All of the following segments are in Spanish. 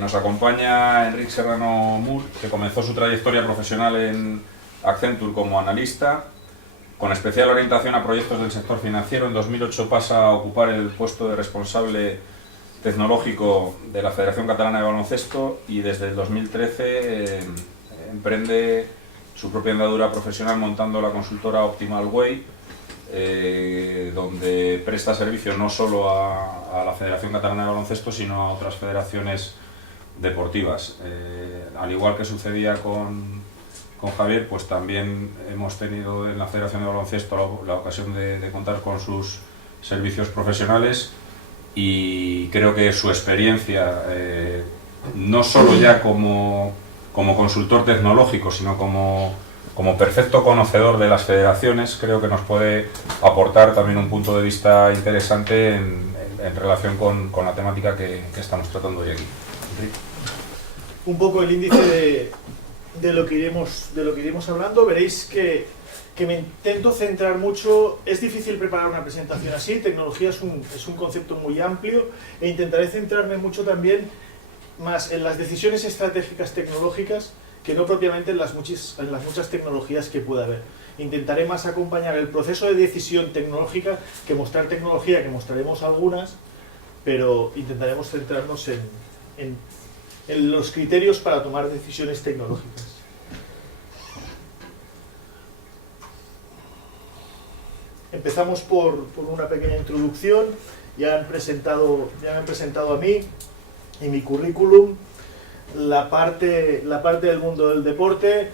Nos acompaña Enric Serrano Mur, que comenzó su trayectoria profesional en Accenture como analista, con especial orientación a proyectos del sector financiero. En 2008 pasa a ocupar el puesto de responsable tecnológico de la Federación Catalana de Baloncesto y desde el 2013 emprende su propia andadura profesional montando la consultora Optimal Way, donde presta servicio no solo a la Federación Catalana de Baloncesto, sino a otras federaciones deportivas. Al igual que sucedía con Javier, pues también hemos tenido en la Federación de Baloncesto la ocasión de contar con sus servicios profesionales, y creo que su experiencia, no solo ya como consultor tecnológico, sino como perfecto conocedor de las federaciones, creo que nos puede aportar también un punto de vista interesante en relación con la temática que estamos tratando hoy aquí. Un poco el índice de lo que iremos hablando. Veréis que me intento centrar mucho. Es difícil preparar una presentación así. Tecnología es un concepto muy amplio, e intentaré centrarme mucho también más en las decisiones estratégicas tecnológicas que no propiamente en las muchas tecnologías que pueda haber. Intentaré más acompañar el proceso de decisión tecnológica que mostrar tecnología, que mostraremos algunas, pero intentaremos centrarnos en los criterios para tomar decisiones tecnológicas. Empezamos por una pequeña introducción. Ya me han presentado a mí y mi currículum. La parte del mundo del deporte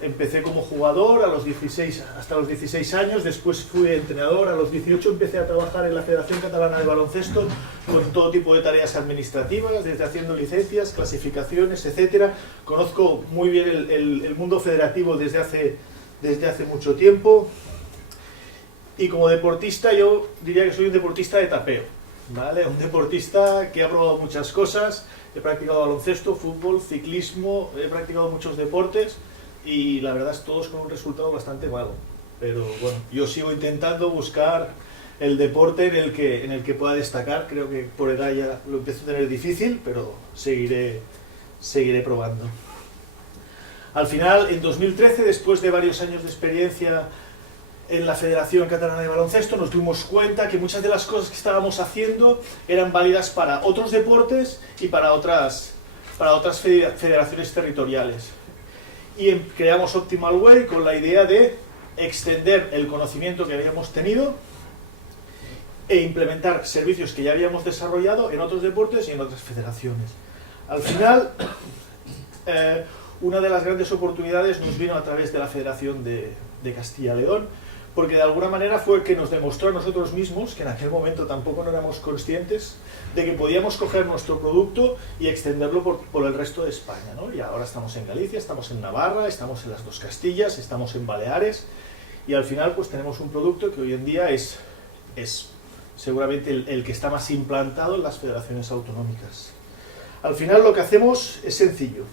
empecé como jugador hasta los 16 años, después fui entrenador. A los 18 empecé a trabajar en la Federación Catalana de Baloncesto con todo tipo de tareas administrativas, desde haciendo licencias, clasificaciones, etcétera. Conozco muy bien el mundo federativo desde hace mucho tiempo. Y como deportista, yo diría que soy un deportista de tapeo, ¿vale? Un deportista que ha probado muchas cosas. He practicado baloncesto, fútbol, ciclismo, he practicado muchos deportes y la verdad es todos con un resultado bastante malo. Pero bueno, yo sigo intentando buscar el deporte en el que pueda destacar. Creo que por edad ya lo empiezo a tener difícil, pero seguiré probando. Al final, en 2013, después de varios años de experiencia en la Federación Catalana de Baloncesto, nos dimos cuenta que muchas de las cosas que estábamos haciendo eran válidas para otros deportes y para otras federaciones territoriales. Y creamos Optimal Way con la idea de extender el conocimiento que habíamos tenido e implementar servicios que ya habíamos desarrollado en otros deportes y en otras federaciones. Al final, una de las grandes oportunidades nos vino a través de la Federación de Castilla y León, porque de alguna manera fue el que nos demostró a nosotros mismos, que en aquel momento tampoco no éramos conscientes, de que podíamos coger nuestro producto y extenderlo por el resto de España, ¿no? Y ahora estamos en Galicia, estamos en Navarra, estamos en las dos Castillas, estamos en Baleares, y al final pues tenemos un producto que hoy en día es seguramente el que está más implantado en las federaciones autonómicas. Al final lo que hacemos es sencillo,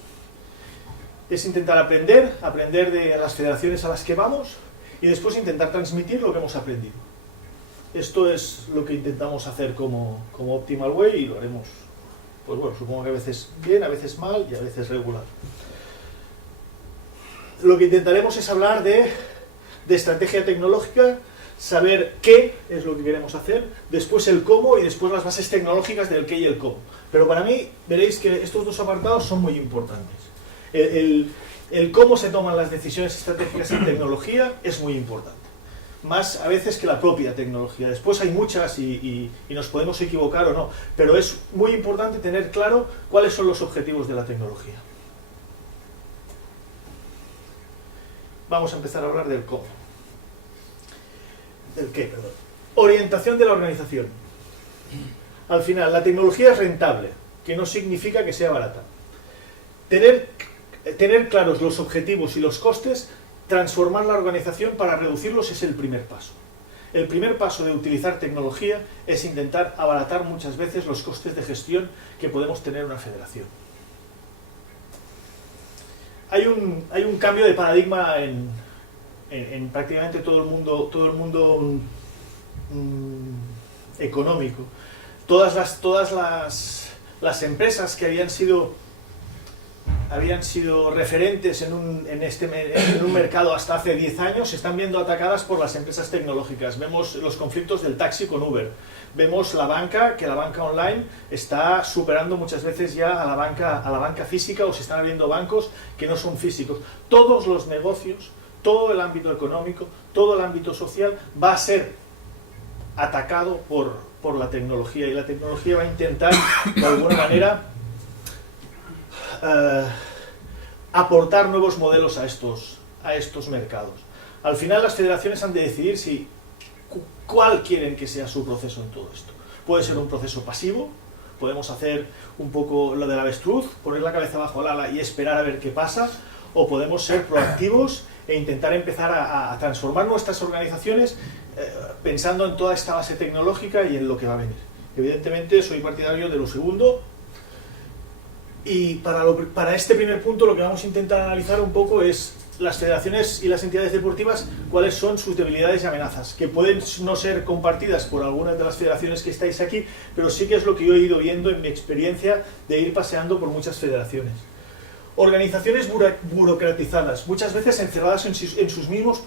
es intentar aprender de las federaciones a las que vamos, y después intentar transmitir lo que hemos aprendido. Esto es lo que intentamos hacer como Optimal Way, y lo haremos, pues bueno, supongo que a veces bien, a veces mal y a veces regular. Lo que intentaremos es hablar de estrategia tecnológica, saber qué es lo que queremos hacer, después el cómo y después las bases tecnológicas del qué y el cómo. Pero para mí, veréis que estos dos apartados son muy importantes. El cómo se toman las decisiones estratégicas en tecnología es muy importante, más a veces que la propia tecnología. Después hay muchas y nos podemos equivocar o no, pero es muy importante tener claro cuáles son los objetivos de la tecnología. Vamos a empezar a hablar del cómo. ¿Del qué? Perdón. Orientación de la organización. Al final, la tecnología es rentable, que no significa que sea barata. Tener claros los objetivos y los costes, transformar la organización para reducirlos es el primer paso. El primer paso de utilizar tecnología es intentar abaratar muchas veces los costes de gestión que podemos tener en una federación. Hay un cambio de paradigma en prácticamente todo el mundo económico. Todas las las empresas que habían sido referentes en un mercado hasta hace 10 años se están viendo atacadas por las empresas tecnológicas. Vemos los conflictos del taxi con Uber. Vemos la banca, que la banca online está superando muchas veces ya a la banca física, o se están abriendo bancos que no son físicos. Todos los negocios, todo el ámbito económico, todo el ámbito social va a ser atacado por la tecnología, y la tecnología va a intentar de alguna manera aportar nuevos modelos a estos mercados. Al final las federaciones han de decidir cuál quieren que sea su proceso en todo esto. Puede ser un proceso pasivo, podemos hacer un poco lo del avestruz, poner la cabeza bajo el ala y esperar a ver qué pasa, o podemos ser proactivos e intentar empezar a transformar nuestras organizaciones pensando en toda esta base tecnológica y en lo que va a venir. Evidentemente soy partidario de lo segundo, y para este primer punto lo que vamos a intentar analizar un poco es las federaciones y las entidades deportivas, cuáles son sus debilidades y amenazas, que pueden no ser compartidas por algunas de las federaciones que estáis aquí, pero sí que es lo que yo he ido viendo en mi experiencia de ir paseando por muchas federaciones. Organizaciones burocratizadas, muchas veces encerradas en sus mismos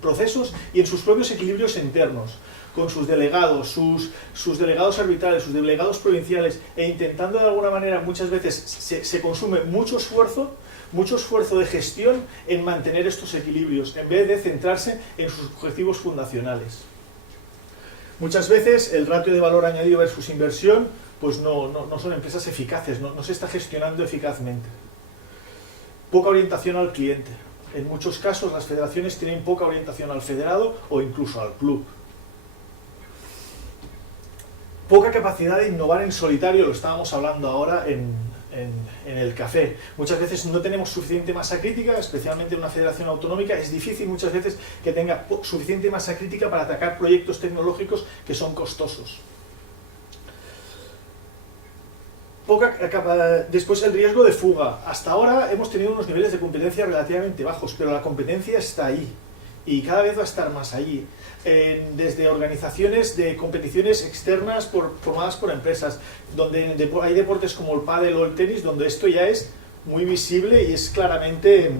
procesos y en sus propios equilibrios internos, con sus delegados, sus delegados arbitrales, sus delegados provinciales, e intentando de alguna manera, muchas veces se consume mucho esfuerzo de gestión en mantener estos equilibrios, en vez de centrarse en sus objetivos fundacionales. Muchas veces el ratio de valor añadido versus inversión pues no son empresas eficaces, no se está gestionando eficazmente. Poca orientación al cliente. En muchos casos las federaciones tienen poca orientación al federado o incluso al club. Poca capacidad de innovar en solitario, lo estábamos hablando ahora en el café. Muchas veces no tenemos suficiente masa crítica, especialmente en una federación autonómica. Es difícil muchas veces que tenga suficiente masa crítica para atacar proyectos tecnológicos que son costosos. Después el riesgo de fuga. Hasta ahora hemos tenido unos niveles de competencia relativamente bajos, pero la competencia está ahí y cada vez va a estar más allí. Desde organizaciones de competiciones externas formadas por empresas, donde hay deportes como el pádel o el tenis, donde esto ya es muy visible y es claramente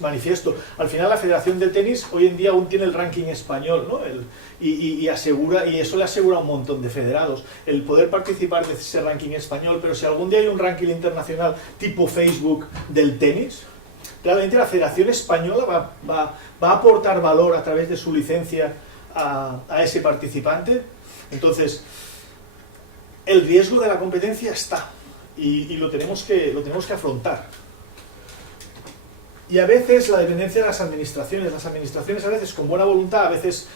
manifiesto. Al final la Federación del Tenis hoy en día aún tiene el ranking español, ¿no? Y eso le asegura a un montón de federados el poder participar de ese ranking español, pero si algún día hay un ranking internacional tipo Facebook del tenis, claramente la Federación Española va a aportar valor a través de su licencia a ese participante. Entonces, el riesgo de la competencia está y lo tenemos que afrontar. Y a veces la dependencia de las administraciones a veces con buena voluntad, a veces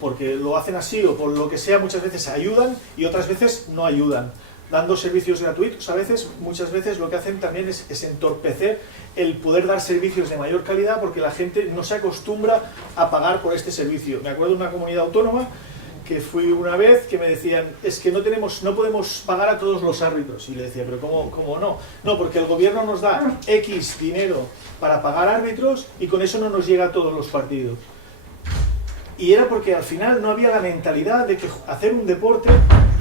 porque lo hacen así o por lo que sea, muchas veces ayudan y otras veces no ayudan. Dando servicios gratuitos, muchas veces lo que hacen también es entorpecer el poder dar servicios de mayor calidad, porque la gente no se acostumbra a pagar por este servicio. Me acuerdo de una comunidad autónoma que fui una vez que me decían, es que no podemos pagar a todos los árbitros. Y le decía, pero ¿cómo no? No, porque el gobierno nos da X dinero para pagar árbitros y con eso no nos llega a todos los partidos. Y era porque al final no había la mentalidad de que hacer un deporte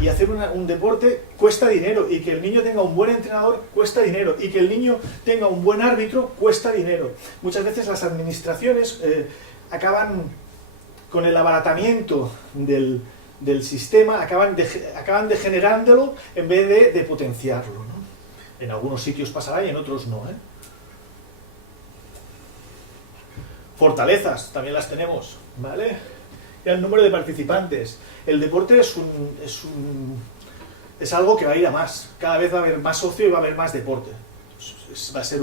y hacer un deporte cuesta dinero, y que el niño tenga un buen entrenador cuesta dinero, y que el niño tenga un buen árbitro cuesta dinero. Muchas veces las administraciones acaban con el abaratamiento del sistema, acaban degenerándolo en vez de potenciarlo, ¿no? En algunos sitios pasará y en otros no, ¿eh? Fortalezas, también las tenemos, ¿vale? Y el número de participantes. El deporte es algo que va a ir a más. Cada vez va a haber más socio y va a haber más deporte. Va a ser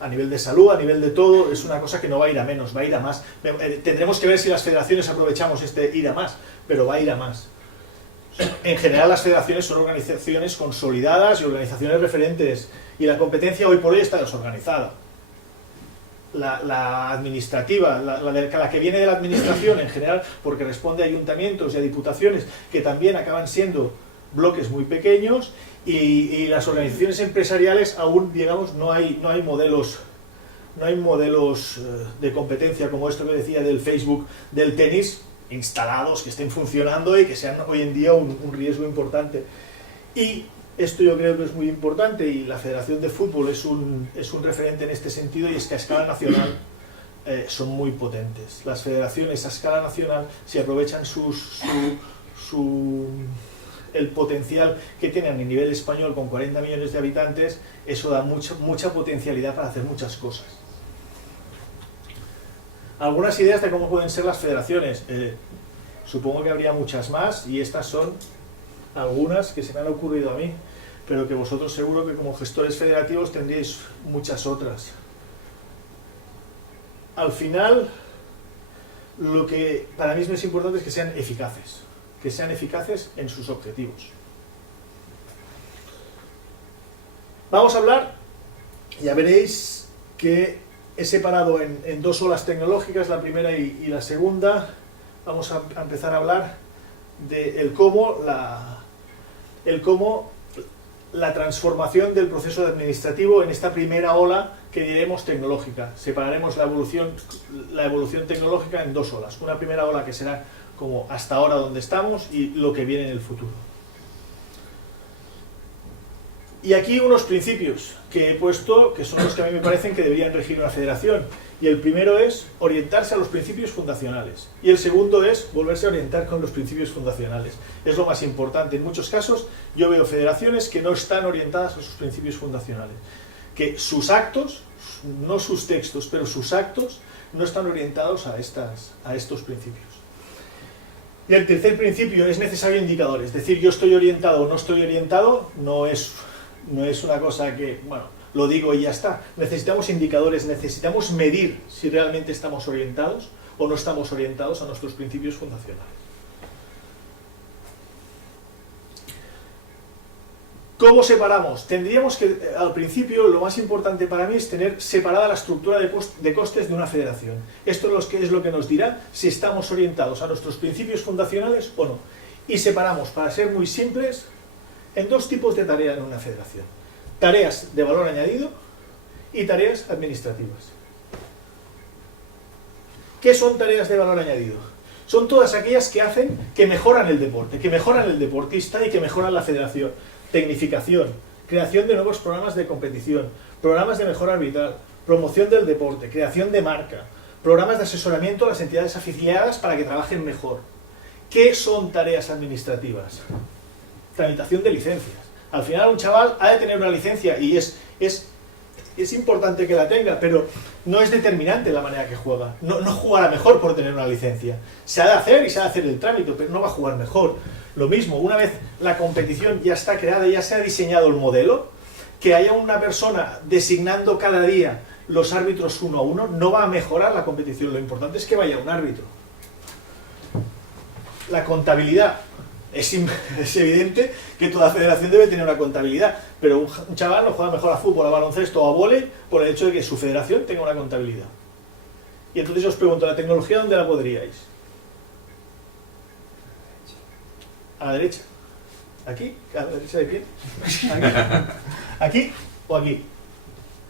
a nivel de salud, a nivel de todo, es una cosa que no va a ir a menos, va a ir a más. Tendremos que ver si las federaciones aprovechamos este ir a más, pero va a ir a más. En general las federaciones son organizaciones consolidadas y organizaciones referentes, y la competencia hoy por hoy está desorganizada. La administrativa, la que viene de la administración en general, porque responde a ayuntamientos y a diputaciones que también acaban siendo bloques muy pequeños, y las organizaciones empresariales aún, digamos, no hay modelos de competencia como esto que decía del Facebook del tenis, instalados, que estén funcionando y que sean hoy en día un riesgo importante. Y esto yo creo que es muy importante, y la Federación de Fútbol es un referente en este sentido, y es que a escala nacional son muy potentes. Las federaciones a escala nacional, si aprovechan el potencial que tienen a nivel español con 40 millones de habitantes, eso da mucha potencialidad para hacer muchas cosas. Algunas ideas de cómo pueden ser las federaciones. Supongo que habría muchas más, y estas son algunas que se me han ocurrido a mí, pero que vosotros seguro que como gestores federativos tendríais muchas otras. Al final, lo que para mí es más importante es que sean eficaces en sus objetivos. Vamos a hablar, ya veréis que he separado en dos olas tecnológicas, la primera y la segunda. Vamos a empezar a hablar del cómo la transformación del proceso administrativo en esta primera ola que diremos tecnológica. Separaremos la evolución tecnológica en dos olas. Una primera ola que será como hasta ahora donde estamos y lo que viene en el futuro. Y aquí unos principios que he puesto, que son los que a mí me parecen que deberían regir una federación. Y el primero es orientarse a los principios fundacionales. Y el segundo es volverse a orientar con los principios fundacionales. Es lo más importante. En muchos casos yo veo federaciones que no están orientadas a sus principios fundacionales. Que sus actos, no sus textos, pero sus actos, no están orientados a estos principios. Y el tercer principio es necesario indicador. Es decir, yo estoy orientado o no estoy orientado, no es una cosa que, bueno, lo digo y ya está. Necesitamos indicadores, necesitamos medir si realmente estamos orientados o no estamos orientados a nuestros principios fundacionales. ¿Cómo separamos? Tendríamos que, al principio, lo más importante para mí es tener separada la estructura de costes de una federación. Esto es lo que nos dirá si estamos orientados a nuestros principios fundacionales o no. Y separamos, para ser muy simples, en dos tipos de tareas en una federación. Tareas de valor añadido y tareas administrativas. ¿Qué son tareas de valor añadido? Son todas aquellas que hacen que mejoran el deporte, que mejoran el deportista y que mejoran la federación. Tecnificación, creación de nuevos programas de competición, programas de mejora arbitral, promoción del deporte, creación de marca, programas de asesoramiento a las entidades afiliadas para que trabajen mejor. ¿Qué son tareas administrativas? Tramitación de licencias. Al final un chaval ha de tener una licencia y es importante que la tenga, pero no es determinante la manera que juega. No jugará mejor por tener una licencia. Se ha de hacer y se ha de hacer el trámite, pero no va a jugar mejor. Lo mismo, una vez la competición ya está creada, ya se ha diseñado el modelo, que haya una persona designando cada día los árbitros uno a uno, no va a mejorar la competición. Lo importante es que vaya un árbitro. La contabilidad. Es evidente que toda federación debe tener una contabilidad, pero un chaval no juega mejor a fútbol, a baloncesto o a vóley por el hecho de que su federación tenga una contabilidad. Y entonces os pregunto, ¿la tecnología dónde la podríais? ¿A la derecha? ¿Aquí? ¿A la derecha de quién? ¿Aquí o aquí?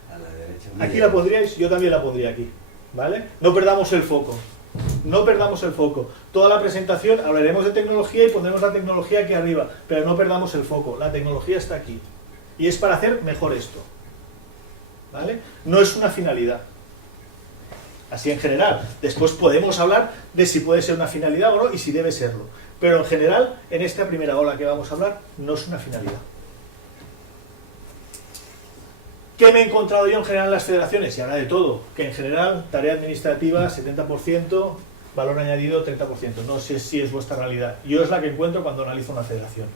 A la derecha. Aquí la pondríais, yo también la pondría aquí, ¿vale? No perdamos el foco. No perdamos el foco. Toda la presentación hablaremos de tecnología y pondremos la tecnología aquí arriba, pero no perdamos el foco. La tecnología está aquí. Y es para hacer mejor esto. ¿Vale? No es una finalidad. Así en general. Después podemos hablar de si puede ser una finalidad o no y si debe serlo. Pero en general, en esta primera ola que vamos a hablar, no es una finalidad. ¿Qué me he encontrado yo en general en las federaciones? Y habrá de todo. Que en general, tarea administrativa 70%, valor añadido 30%. No sé si es vuestra realidad. Yo es la que encuentro cuando analizo una federación.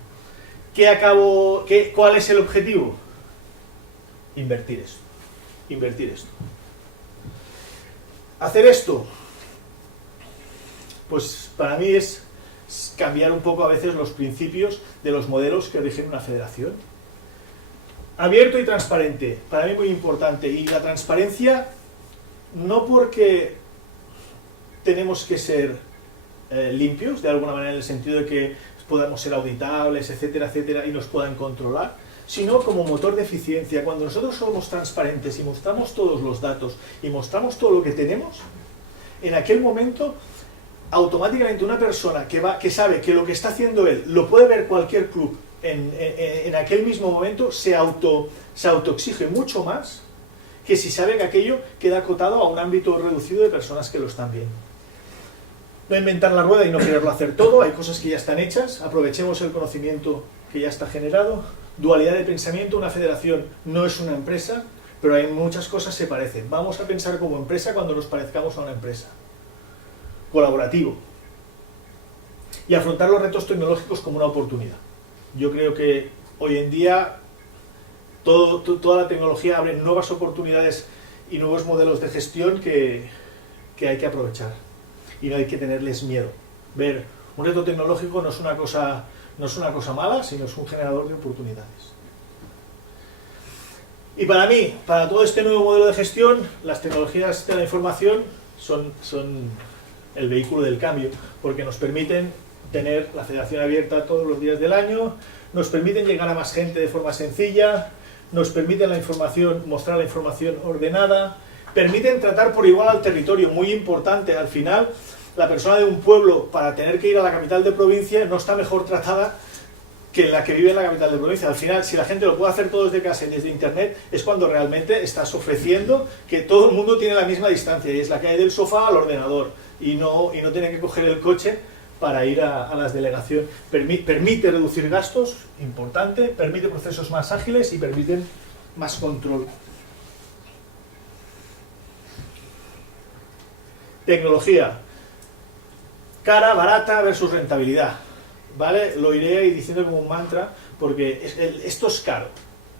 ¿Cuál es el objetivo? Invertir esto. Invertir esto. Hacer esto, pues para mí es cambiar un poco a veces los principios de los modelos que rigen una federación. Abierto y transparente, para mí muy importante. Y la transparencia, no porque tenemos que ser limpios, de alguna manera, en el sentido de que podamos ser auditables, etcétera, etcétera, y nos puedan controlar, sino como motor de eficiencia. Cuando nosotros somos transparentes y mostramos todos los datos y mostramos todo lo que tenemos, en aquel momento automáticamente una persona que sabe que lo que está haciendo él lo puede ver cualquier club en aquel mismo momento, se autoexige mucho más que si sabe que aquello queda acotado a un ámbito reducido de personas que lo están viendo. No inventar la rueda y no quererlo hacer todo, hay cosas que ya están hechas, aprovechemos el conocimiento que ya está generado. Dualidad de pensamiento, una federación no es una empresa, pero hay muchas cosas que se parecen. Vamos a pensar como empresa cuando nos parezcamos a una empresa. Colaborativo. Y afrontar los retos tecnológicos como una oportunidad. Yo creo que hoy en día toda la tecnología abre nuevas oportunidades y nuevos modelos de gestión que hay que aprovechar. Y no hay que tenerles miedo. Ver un reto tecnológico no es una cosa mala, sino es un generador de oportunidades. Y para mí, para todo este nuevo modelo de gestión, las tecnologías de la información son el vehículo del cambio, porque nos permiten tener la federación abierta todos los días del año, nos permiten llegar a más gente de forma sencilla, nos permiten mostrar la información ordenada, permiten tratar por igual al territorio, muy importante. Al final, la persona de un pueblo, para tener que ir a la capital de provincia, no está mejor tratada que la que vive en la capital de provincia. Al final, si la gente lo puede hacer todo desde casa y desde internet, es cuando realmente estás ofreciendo que todo el mundo tiene la misma distancia, y es la que hay del sofá al ordenador, y no tiene que coger el coche para ir a las delegaciones. Permite reducir gastos, importante, permite procesos más ágiles y permiten más control. Tecnología. Cara, barata versus rentabilidad. ¿Vale? Lo iré diciendo como un mantra, porque esto es caro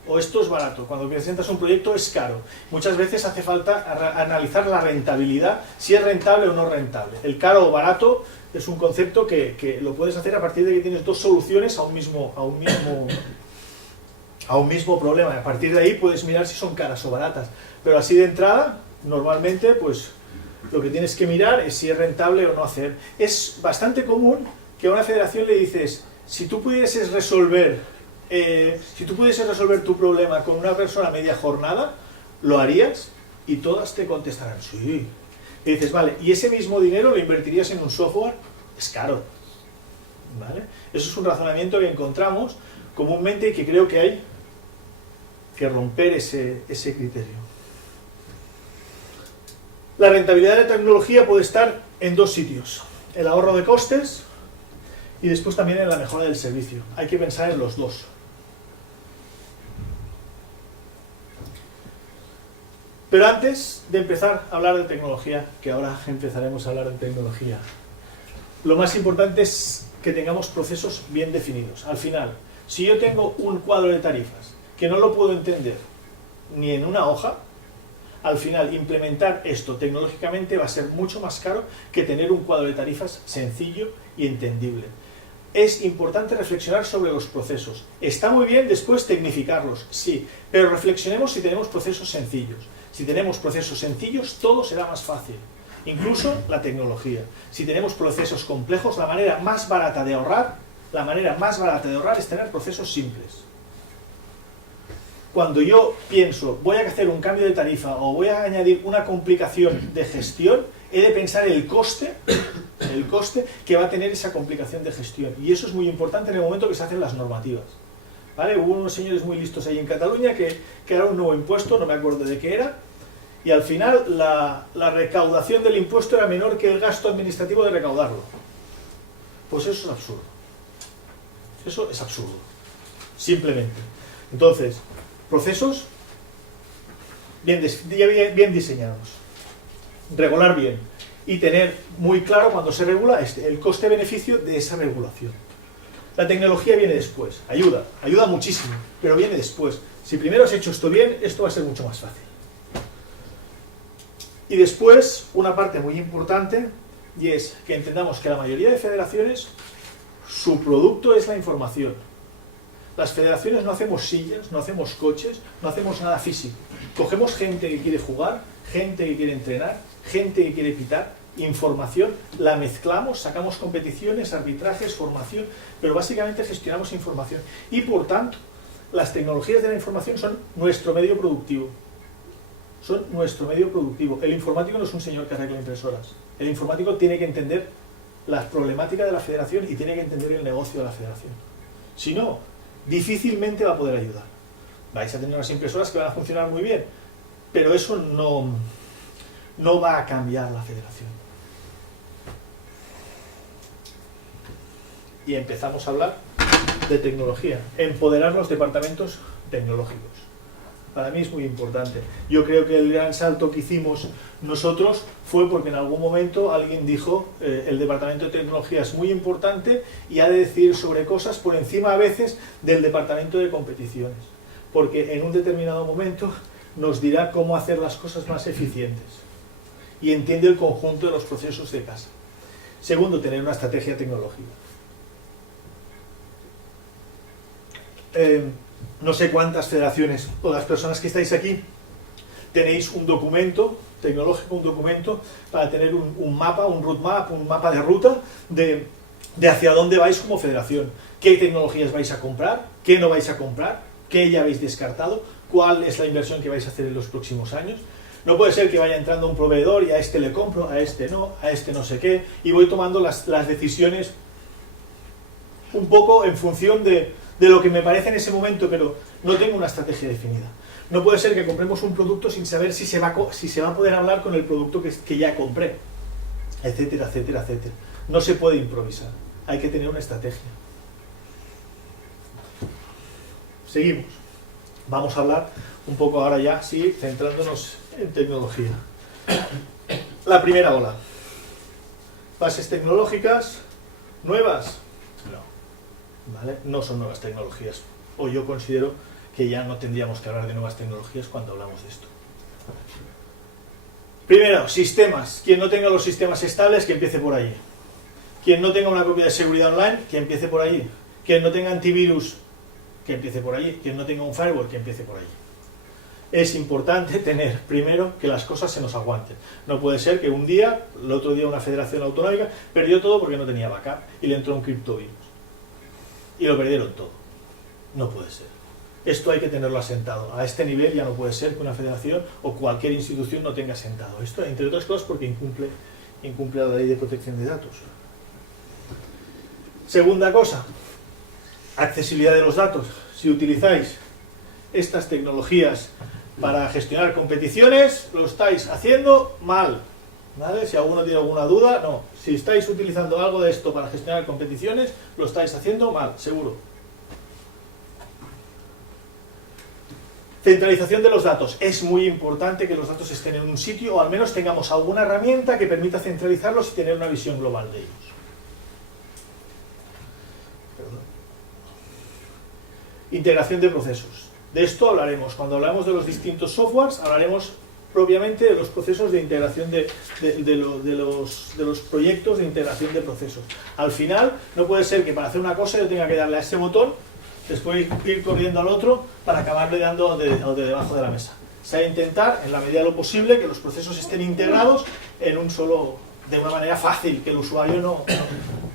o esto es barato. Cuando presentas un proyecto es caro. Muchas veces hace falta analizar la rentabilidad, si es rentable o no rentable. El caro o barato es un concepto que lo puedes hacer a partir de que tienes dos soluciones a un mismo problema. A partir de ahí puedes mirar si son caras o baratas. Pero así de entrada, normalmente, pues lo que tienes que mirar es si es rentable o no hacer. Es bastante común que a una federación le dices, si tú pudieses resolver tu problema con una persona media jornada, ¿lo harías? Y todas te contestarán, sí. Y dices, vale, ¿y ese mismo dinero lo invertirías en un software? Es caro. ¿Vale? Eso es un razonamiento que encontramos comúnmente y que creo que hay que romper ese criterio. La rentabilidad de la tecnología puede estar en dos sitios: el ahorro de costes y después también en la mejora del servicio. Hay que pensar en los dos. Pero antes de empezar a hablar de tecnología, que ahora empezaremos a hablar de tecnología, lo más importante es que tengamos procesos bien definidos. Al final, si yo tengo un cuadro de tarifas que no lo puedo entender ni en una hoja, al final implementar esto tecnológicamente va a ser mucho más caro que tener un cuadro de tarifas sencillo y entendible. Es importante reflexionar sobre los procesos. Está muy bien después tecnificarlos, sí, pero reflexionemos si tenemos procesos sencillos. Si tenemos procesos sencillos, todo será más fácil, incluso la tecnología. Si tenemos procesos complejos, la manera más barata de ahorrar es tener procesos simples. Cuando yo pienso, voy a hacer un cambio de tarifa o voy a añadir una complicación de gestión, he de pensar el coste que va a tener esa complicación de gestión. Y eso es muy importante en el momento que se hacen las normativas. ¿Vale? Hubo unos señores muy listos ahí en Cataluña que crearon un nuevo impuesto, no me acuerdo de qué era, y al final la recaudación del impuesto era menor que el gasto administrativo de recaudarlo. Pues eso es absurdo. Eso es absurdo. Simplemente. Entonces, procesos bien diseñados, regular bien y tener muy claro cuando se regula el coste-beneficio de esa regulación. La tecnología viene después, ayuda muchísimo, pero viene después. Si primero has hecho esto bien, esto va a ser mucho más fácil. Y después, una parte muy importante, y es que entendamos que la mayoría de federaciones, su producto es la información. Las federaciones no hacemos sillas, no hacemos coches, no hacemos nada físico. Cogemos gente que quiere jugar, gente que quiere entrenar, gente que quiere pitar, información, la mezclamos, sacamos competiciones, arbitrajes, formación, pero básicamente gestionamos información. Y por tanto, las tecnologías de la información son nuestro medio productivo. Son nuestro medio productivo. El informático no es un señor que arregla impresoras. El informático tiene que entender las problemáticas de la federación y tiene que entender el negocio de la federación. Si no, difícilmente va a poder ayudar. Vais a tener unas impresoras que van a funcionar muy bien, pero eso no va a cambiar la federación. Y empezamos a hablar de tecnología, empoderar los departamentos tecnológicos. Para mí es muy importante. Yo creo que el gran salto que hicimos nosotros fue porque en algún momento alguien dijo el departamento de tecnología es muy importante y ha de decidir sobre cosas por encima a veces del departamento de competiciones, porque en un determinado momento nos dirá cómo hacer las cosas más eficientes y entiende el conjunto de los procesos de casa. Segundo, tener una estrategia tecnológica. No sé cuántas federaciones o las personas que estáis aquí tenéis un documento tecnológico, un documento para tener un mapa, un roadmap, un mapa de ruta de hacia dónde vais como federación, qué tecnologías vais a comprar, qué no vais a comprar, qué ya habéis descartado, cuál es la inversión que vais a hacer en los próximos años. No puede ser que vaya entrando un proveedor y a este le compro, a este no sé qué, y voy tomando las decisiones un poco en función de lo que me parece en ese momento, pero no tengo una estrategia definida. No puede ser que compremos un producto sin saber si se va a poder hablar con el producto que ya compré, etcétera, etcétera, etcétera. No se puede improvisar, hay que tener una estrategia. Seguimos. Vamos a hablar un poco ahora ya, sí, centrándonos en tecnología. La primera ola. Bases tecnológicas nuevas. ¿Vale? No son nuevas tecnologías, o yo considero que ya no tendríamos que hablar de nuevas tecnologías cuando hablamos de esto. Primero, sistemas. Quien no tenga los sistemas estables, que empiece por allí. Quien no tenga una copia de seguridad online, que empiece por allí. Quien no tenga antivirus, que empiece por allí. Quien no tenga un firewall, que empiece por allí. Es importante tener, primero, que las cosas se nos aguanten. No puede ser que un día, el otro día una federación autonómica, perdió todo porque no tenía backup y le entró un criptovirus. Y lo perdieron todo. No puede ser. Esto hay que tenerlo asentado. A este nivel ya no puede ser que una federación o cualquier institución no tenga asentado. Esto, entre otras cosas, porque incumple la ley de protección de datos. Segunda cosa, accesibilidad de los datos. Si utilizáis estas tecnologías para gestionar competiciones, lo estáis haciendo mal. ¿Vale? Si alguno tiene alguna duda, no. Si estáis utilizando algo de esto para gestionar competiciones, lo estáis haciendo mal, seguro. Centralización de los datos. Es muy importante que los datos estén en un sitio o al menos tengamos alguna herramienta que permita centralizarlos y tener una visión global de ellos. Perdón. Integración de procesos. De esto hablaremos. Cuando hablamos de los distintos softwares, hablaremos propiamente de los procesos de integración de los proyectos de integración de procesos. Al final, no puede ser que para hacer una cosa yo tenga que darle a ese botón, después ir corriendo al otro para acabarle dando de debajo de la mesa. Se ha de intentar, en la medida de lo posible, que los procesos estén integrados en un solo, de una manera fácil, que el usuario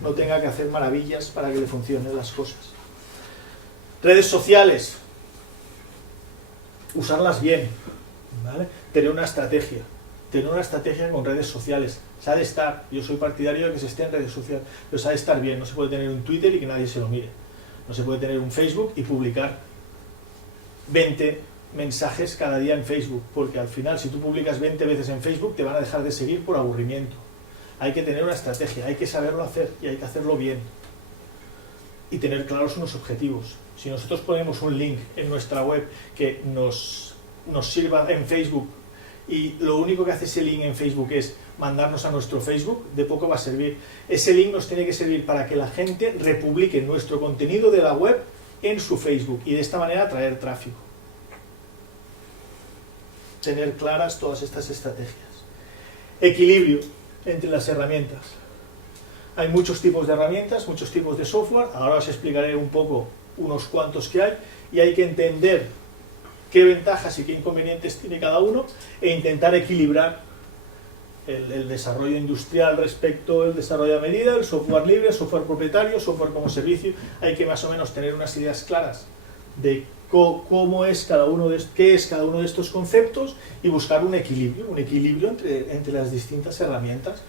no tenga que hacer maravillas para que le funcionen las cosas. Redes sociales. Usarlas bien, ¿vale? Tener una estrategia con redes sociales. Se ha de estar, yo soy partidario de que se esté en redes sociales, pero se ha de estar bien. No se puede tener un Twitter y que nadie se lo mire. No se puede tener un Facebook y publicar 20 mensajes cada día en Facebook, porque al final si tú publicas 20 veces en Facebook te van a dejar de seguir por aburrimiento. Hay que tener una estrategia, hay que saberlo hacer y hay que hacerlo bien. Y tener claros unos objetivos. Si nosotros ponemos un link en nuestra web que nos sirva en Facebook y lo único que hace ese link en Facebook es mandarnos a nuestro Facebook, de poco va a servir. Ese link nos tiene que servir para que la gente republique nuestro contenido de la web en su Facebook y de esta manera atraer tráfico. Tener claras todas estas estrategias. Equilibrio entre las herramientas. Hay muchos tipos de herramientas, muchos tipos de software. Ahora os explicaré un poco unos cuantos que hay y hay que entender qué ventajas y qué inconvenientes tiene cada uno e intentar equilibrar el desarrollo industrial respecto al desarrollo a medida, el software libre, el software propietario, software como servicio. Hay que más o menos tener unas ideas claras de cómo es cada uno de qué es cada uno de estos conceptos y buscar un equilibrio entre las distintas herramientas.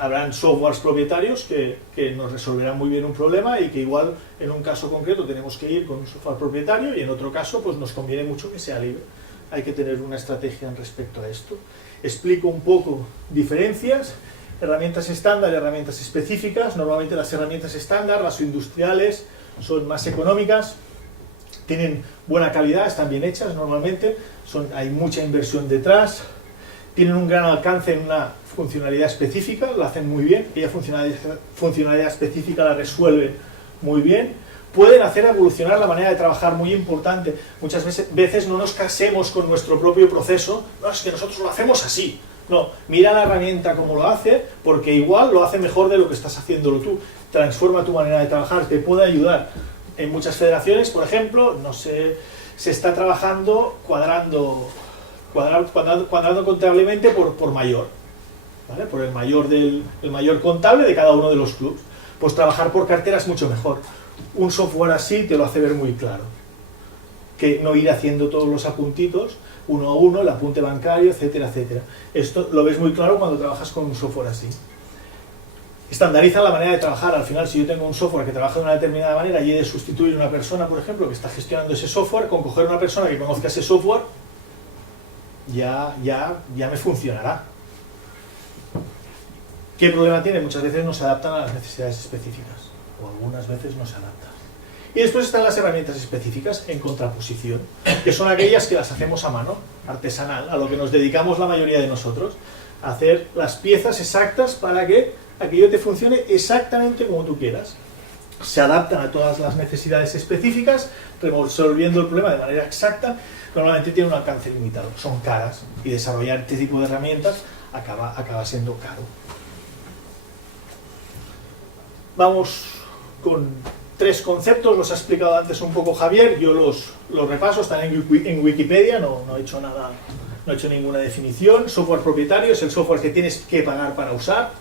habrán softwares propietarios que nos resolverán muy bien un problema y que igual en un caso concreto tenemos que ir con un software propietario y en otro caso pues nos conviene mucho que sea libre. Hay que tener una estrategia en respecto a esto. Explico un poco diferencias, herramientas estándar y herramientas específicas. Normalmente las herramientas estándar, las industriales, son más económicas, tienen buena calidad, están bien hechas normalmente, hay mucha inversión detrás, tienen un gran alcance en una funcionalidad específica, lo hacen muy bien, aquella funcionalidad específica la resuelve muy bien, pueden hacer evolucionar la manera de trabajar, muy importante. Muchas veces no nos casemos con nuestro propio proceso, no, es que nosotros lo hacemos así. No, mira la herramienta cómo lo hace, porque igual lo hace mejor de lo que estás haciéndolo tú. Transforma tu manera de trabajar, te puede ayudar. En muchas federaciones, por ejemplo, no sé, se está trabajando cuadrando contablemente por mayor, ¿vale? Por el mayor contable de cada uno de los clubes. Pues trabajar por cartera es mucho mejor. Un software así te lo hace ver muy claro. Que no ir haciendo todos los apuntitos, uno a uno, el apunte bancario, etcétera, etcétera. Esto lo ves muy claro cuando trabajas con un software así. Estandariza la manera de trabajar. Al final, si yo tengo un software que trabaja de una determinada manera y he de sustituir a una persona, por ejemplo, que está gestionando ese software, con coger una persona que conozca ese software, ya me funcionará. ¿Qué problema tiene? Muchas veces no se adaptan a las necesidades específicas, o algunas veces no se adaptan. Y después están las herramientas específicas en contraposición, que son aquellas que las hacemos a mano, artesanal, a lo que nos dedicamos la mayoría de nosotros, a hacer las piezas exactas para que aquello te funcione exactamente como tú quieras. Se adaptan a todas las necesidades específicas, resolviendo el problema de manera exacta. Normalmente tiene un alcance limitado, son caras, y desarrollar este tipo de herramientas acaba siendo caro. Vamos con 3 conceptos, los ha explicado antes un poco Javier, yo los repaso, están en Wikipedia, no he hecho nada, no he hecho ninguna definición. Software propietario es el software que tienes que pagar para usar,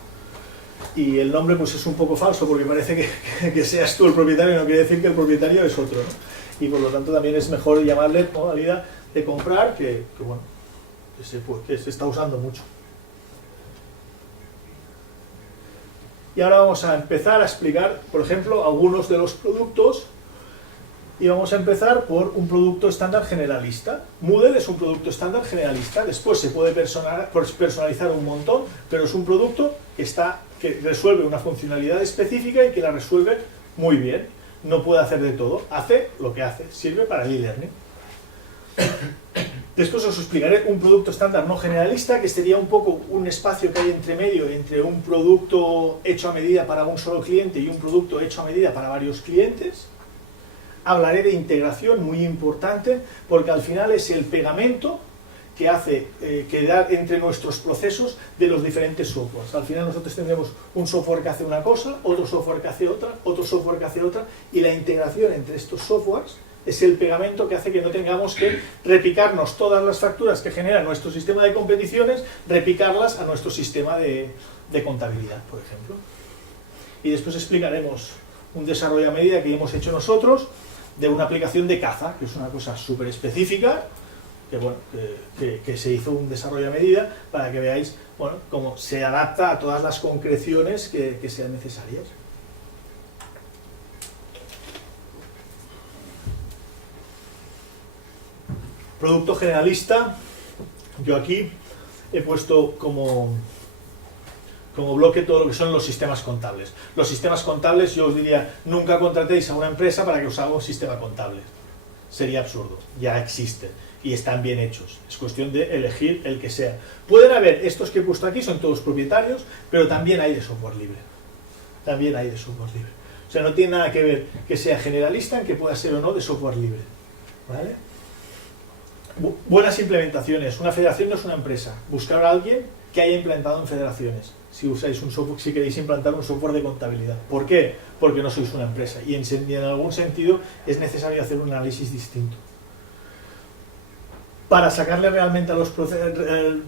y el nombre pues es un poco falso porque parece que seas tú el propietario, no quiere decir que el propietario es otro, ¿no? Y por lo tanto también es mejor llamarle modalidad de comprar que se está usando mucho. Y ahora vamos a empezar a explicar, por ejemplo, algunos de los productos, y vamos a empezar por un producto estándar generalista. Moodle es un producto estándar generalista, después se puede personalizar un montón, pero es un producto que resuelve una funcionalidad específica y que la resuelve muy bien. No puede hacer de todo, hace lo que hace, sirve para el e-learning. Después os explicaré un producto estándar no generalista, que sería un poco un espacio que hay entre medio entre un producto hecho a medida para un solo cliente y un producto hecho a medida para varios clientes. Hablaré de integración, muy importante, porque al final es el pegamento que hace quedar entre nuestros procesos de los diferentes softwares. Al final nosotros tendremos un software que hace una cosa, otro software que hace otra, otro software que hace otra, y la integración entre estos softwares es el pegamento que hace que no tengamos que replicarnos todas las facturas que genera nuestro sistema de competiciones, replicarlas a nuestro sistema de contabilidad, por ejemplo. Y después explicaremos un desarrollo a medida que hemos hecho nosotros de una aplicación de caza, que es una cosa súper específica, que se hizo un desarrollo a medida para que veáis cómo se adapta a todas las concreciones que sean necesarias. Producto generalista, yo aquí he puesto como bloque todo lo que son los sistemas contables. Los sistemas contables, yo os diría, nunca contratéis a una empresa para que os haga un sistema contable. Sería absurdo, ya existen y están bien hechos. Es cuestión de elegir el que sea. Pueden haber, estos que he puesto aquí son todos propietarios, pero también hay de software libre. También hay de software libre. O sea, no tiene nada que ver que sea generalista en que pueda ser o no de software libre. ¿Vale? Buenas implementaciones. Una federación no es una empresa. Buscar a alguien que haya implantado en federaciones. Si usáis un software, si queréis implantar un software de contabilidad. ¿Por qué? Porque no sois una empresa. Y en algún sentido es necesario hacer un análisis distinto. Para sacarle realmente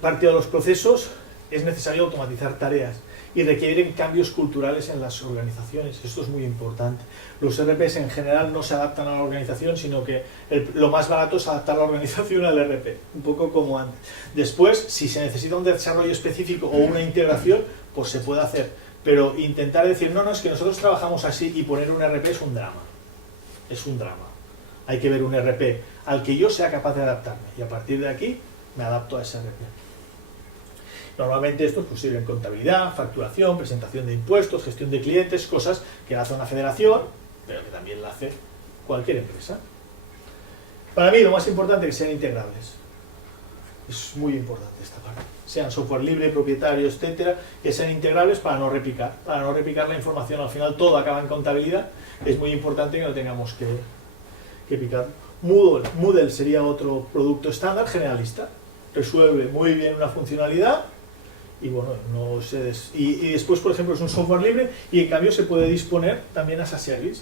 partido a los procesos es necesario automatizar tareas y requieren cambios culturales en las organizaciones. Esto es muy importante. Los RPs en general no se adaptan a la organización, sino que lo más barato es adaptar la organización al RP, un poco como antes. Después, si se necesita un desarrollo específico o una integración, pues se puede hacer. Pero intentar decir, no, es que nosotros trabajamos así y poner un RP es un drama. Es un drama. Hay que ver un RP al que yo sea capaz de adaptarme y a partir de aquí me adapto a ese RP. Normalmente esto es posible en contabilidad, facturación, presentación de impuestos, gestión de clientes, cosas que hace una federación, pero que también la hace cualquier empresa. Para mí lo más importante es que sean integrables. Es muy importante esta parte. Sean software libre, propietario, etcétera, que sean integrables para no repicar la información. Al final todo acaba en contabilidad. Es muy importante que no tengamos que picar. Moodle sería otro producto estándar generalista. Resuelve muy bien una funcionalidad y bueno, y después, por ejemplo, es un software libre y en cambio se puede disponer también as a service.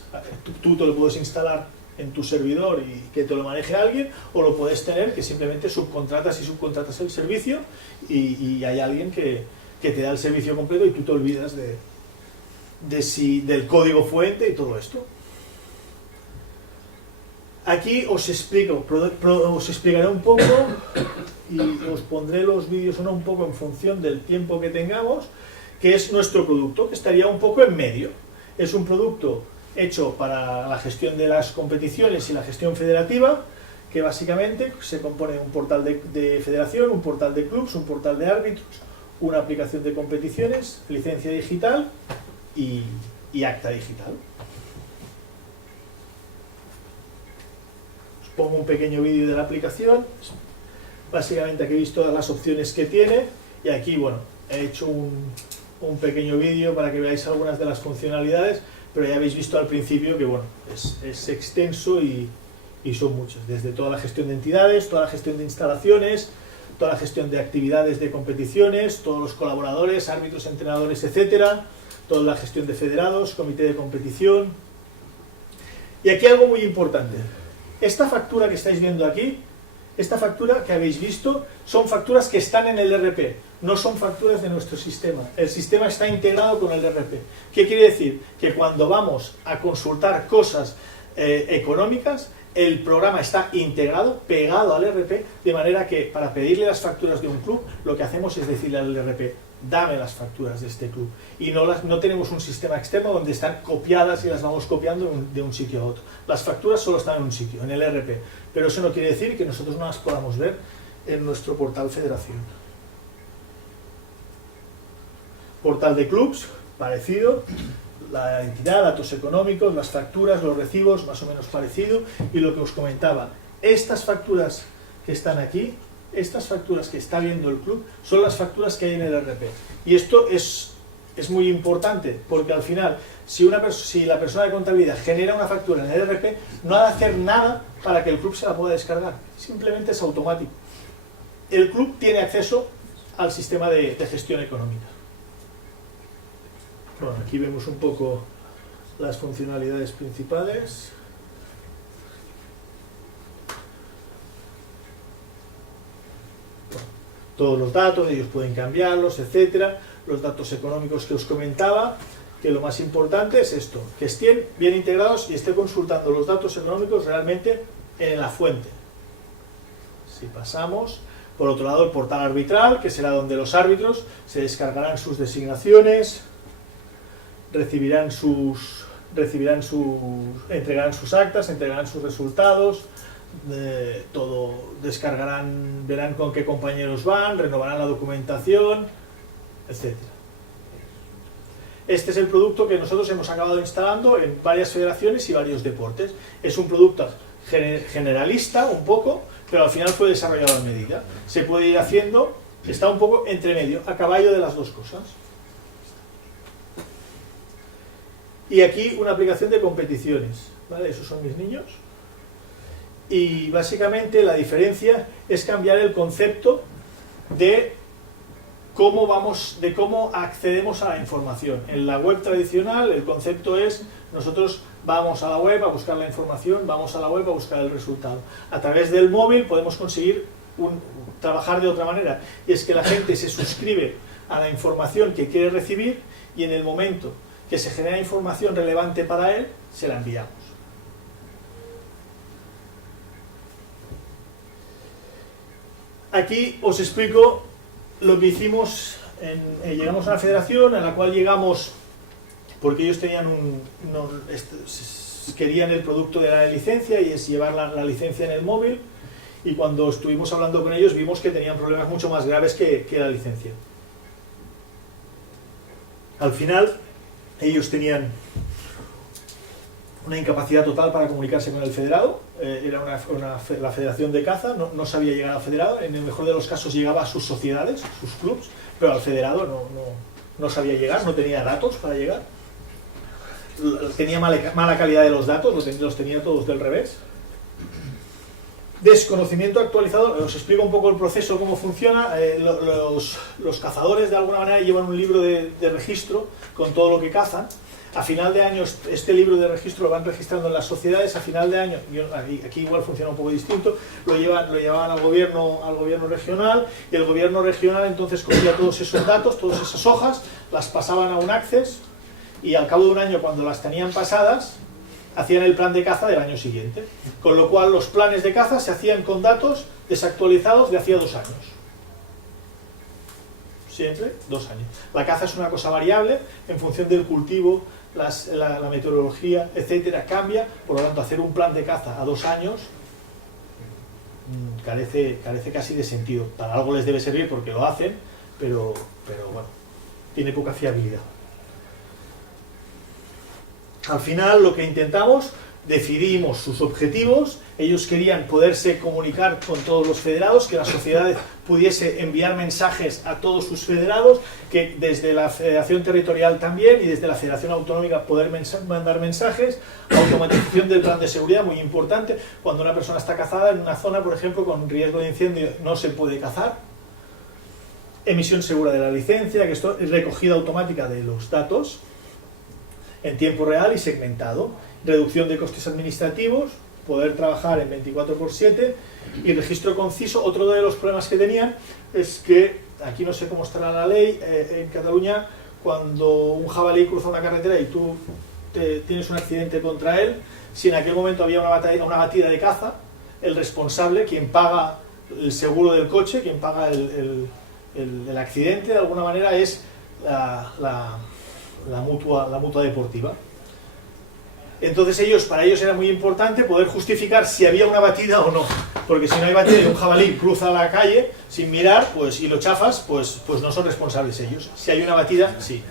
Tú te lo puedes instalar en tu servidor y que te lo maneje alguien, o lo puedes tener que simplemente subcontratas el servicio y hay alguien que te da el servicio completo y tú te olvidas del código fuente y todo esto. Aquí os explicaré un poco y os pondré los vídeos un poco en función del tiempo que tengamos, que es nuestro producto, que estaría un poco en medio. Es un producto hecho para la gestión de las competiciones y la gestión federativa, que básicamente se compone de un portal de federación, un portal de clubs, un portal de árbitros, una aplicación de competiciones, licencia digital y acta digital. Os pongo un pequeño vídeo de la aplicación. Básicamente aquí veis todas las opciones que tiene y aquí, bueno, he hecho un pequeño vídeo para que veáis algunas de las funcionalidades, pero ya habéis visto al principio que bueno, es extenso y son muchas, desde toda la gestión de entidades, toda la gestión de instalaciones, toda la gestión de actividades de competiciones, todos los colaboradores, árbitros, entrenadores, etcétera, toda la gestión de federados, comité de competición. Y aquí algo muy importante, esta factura que estáis viendo aquí, esta factura que habéis visto, son facturas que están en el RP, no son facturas de nuestro sistema. El sistema está integrado con el RP. ¿Qué quiere decir? Que cuando vamos a consultar cosas económicas, el programa está integrado, pegado al RP, de manera que para pedirle las facturas de un club, lo que hacemos es decirle al RP, dame las facturas de este club. Y no tenemos un sistema externo donde están copiadas y las vamos copiando de un sitio a otro. Las facturas solo están en un sitio, en el RP. Pero eso no quiere decir que nosotros no las podamos ver en nuestro portal federación. Portal de clubs, parecido. La entidad, datos económicos, las facturas, los recibos, más o menos parecido. Y lo que os comentaba, estas facturas que están aquí, estas facturas que está viendo el club, son las facturas que hay en el RP. Y esto es muy importante, porque al final, si la persona de contabilidad genera una factura en el RP, no ha de hacer nada para que el club se la pueda descargar. Simplemente es automático. El club tiene acceso al sistema de gestión económica. Bueno, aquí vemos un poco las funcionalidades principales. Bueno, todos los datos, ellos pueden cambiarlos, etcétera. Los datos económicos que os comentaba, que lo más importante es esto, que estén bien integrados y esté consultando los datos económicos realmente en la fuente. Si pasamos, por otro lado, el portal arbitral, que será donde los árbitros se descargarán sus designaciones, entregarán sus actas, entregarán sus resultados, todo descargarán, verán con qué compañeros van, renovarán la documentación, etc. Este es el producto que nosotros hemos acabado instalando en varias federaciones y varios deportes. Es un producto generalista un poco, pero al final fue desarrollado a medida. Se puede ir haciendo, está un poco entre medio, a caballo de las dos cosas. Y aquí una aplicación de competiciones, ¿vale? Esos son mis niños. Y básicamente la diferencia es cambiar el concepto de cómo accedemos a la información. En la web tradicional el concepto es, nosotros vamos a la web a buscar la información, vamos a la web a buscar el resultado. A través del móvil podemos conseguir trabajar de otra manera, y es que la gente se suscribe a la información que quiere recibir y en el momento que se genera información relevante para él, se la enviamos. Aquí os explico lo que hicimos llegamos a una federación a la cual llegamos porque ellos tenían querían el producto de la licencia, y es llevar la licencia en el móvil, y cuando estuvimos hablando con ellos vimos que tenían problemas mucho más graves que la licencia. Al final ellos tenían una incapacidad total para comunicarse con el federado. Era la federación de caza, no sabía llegar al federado. En el mejor de los casos llegaba a sus sociedades, sus clubs, pero al federado no sabía llegar, no tenía datos para llegar. Tenía mala calidad de los datos, los tenía todos del revés. Desconocimiento actualizado. Os explico un poco el proceso, cómo funciona. Los cazadores de alguna manera llevan un libro de registro con todo lo que cazan. A final de año este libro de registro lo van registrando en las sociedades. A final de año, aquí igual funciona un poco distinto, lo llevaban al gobierno regional, y el gobierno regional entonces cogía todos esos datos, todas esas hojas, las pasaban a un Access, y al cabo de un año, cuando las tenían pasadas, hacían el plan de caza del año siguiente. Con lo cual los planes de caza se hacían con datos desactualizados de hacía 2 años. Siempre 2 años. La caza es una cosa variable en función del cultivo, la meteorología, etcétera, cambia. Por lo tanto, hacer un plan de caza a 2 años carece casi de sentido. Para algo les debe servir porque lo hacen, pero bueno, tiene poca fiabilidad. Al final lo que intentamos, decidimos sus objetivos. Ellos querían poderse comunicar con todos los federados, que la sociedad pudiese enviar mensajes a todos sus federados, que desde la federación territorial también y desde la federación autonómica poder mandar mensajes. Automatización del plan de seguridad, muy importante. Cuando una persona está cazada en una zona, por ejemplo, con riesgo de incendio, no se puede cazar. Emisión segura de la licencia, que esto es recogida automática de los datos en tiempo real y segmentado. Reducción de costes administrativos, poder trabajar en 24/7 y registro conciso. Otro de los problemas que tenían es que, aquí no sé cómo estará la ley, en Cataluña, cuando un jabalí cruza una carretera y tú tienes un accidente contra él, si en aquel momento había una batida de caza, el responsable, quien paga el seguro del coche, quien paga el accidente, de alguna manera es la mutua deportiva. Entonces para ellos era muy importante poder justificar si había una batida o no, porque si no hay batida y un jabalí cruza la calle sin mirar, y lo chafas, pues no son responsables ellos. Si hay una batida, sí.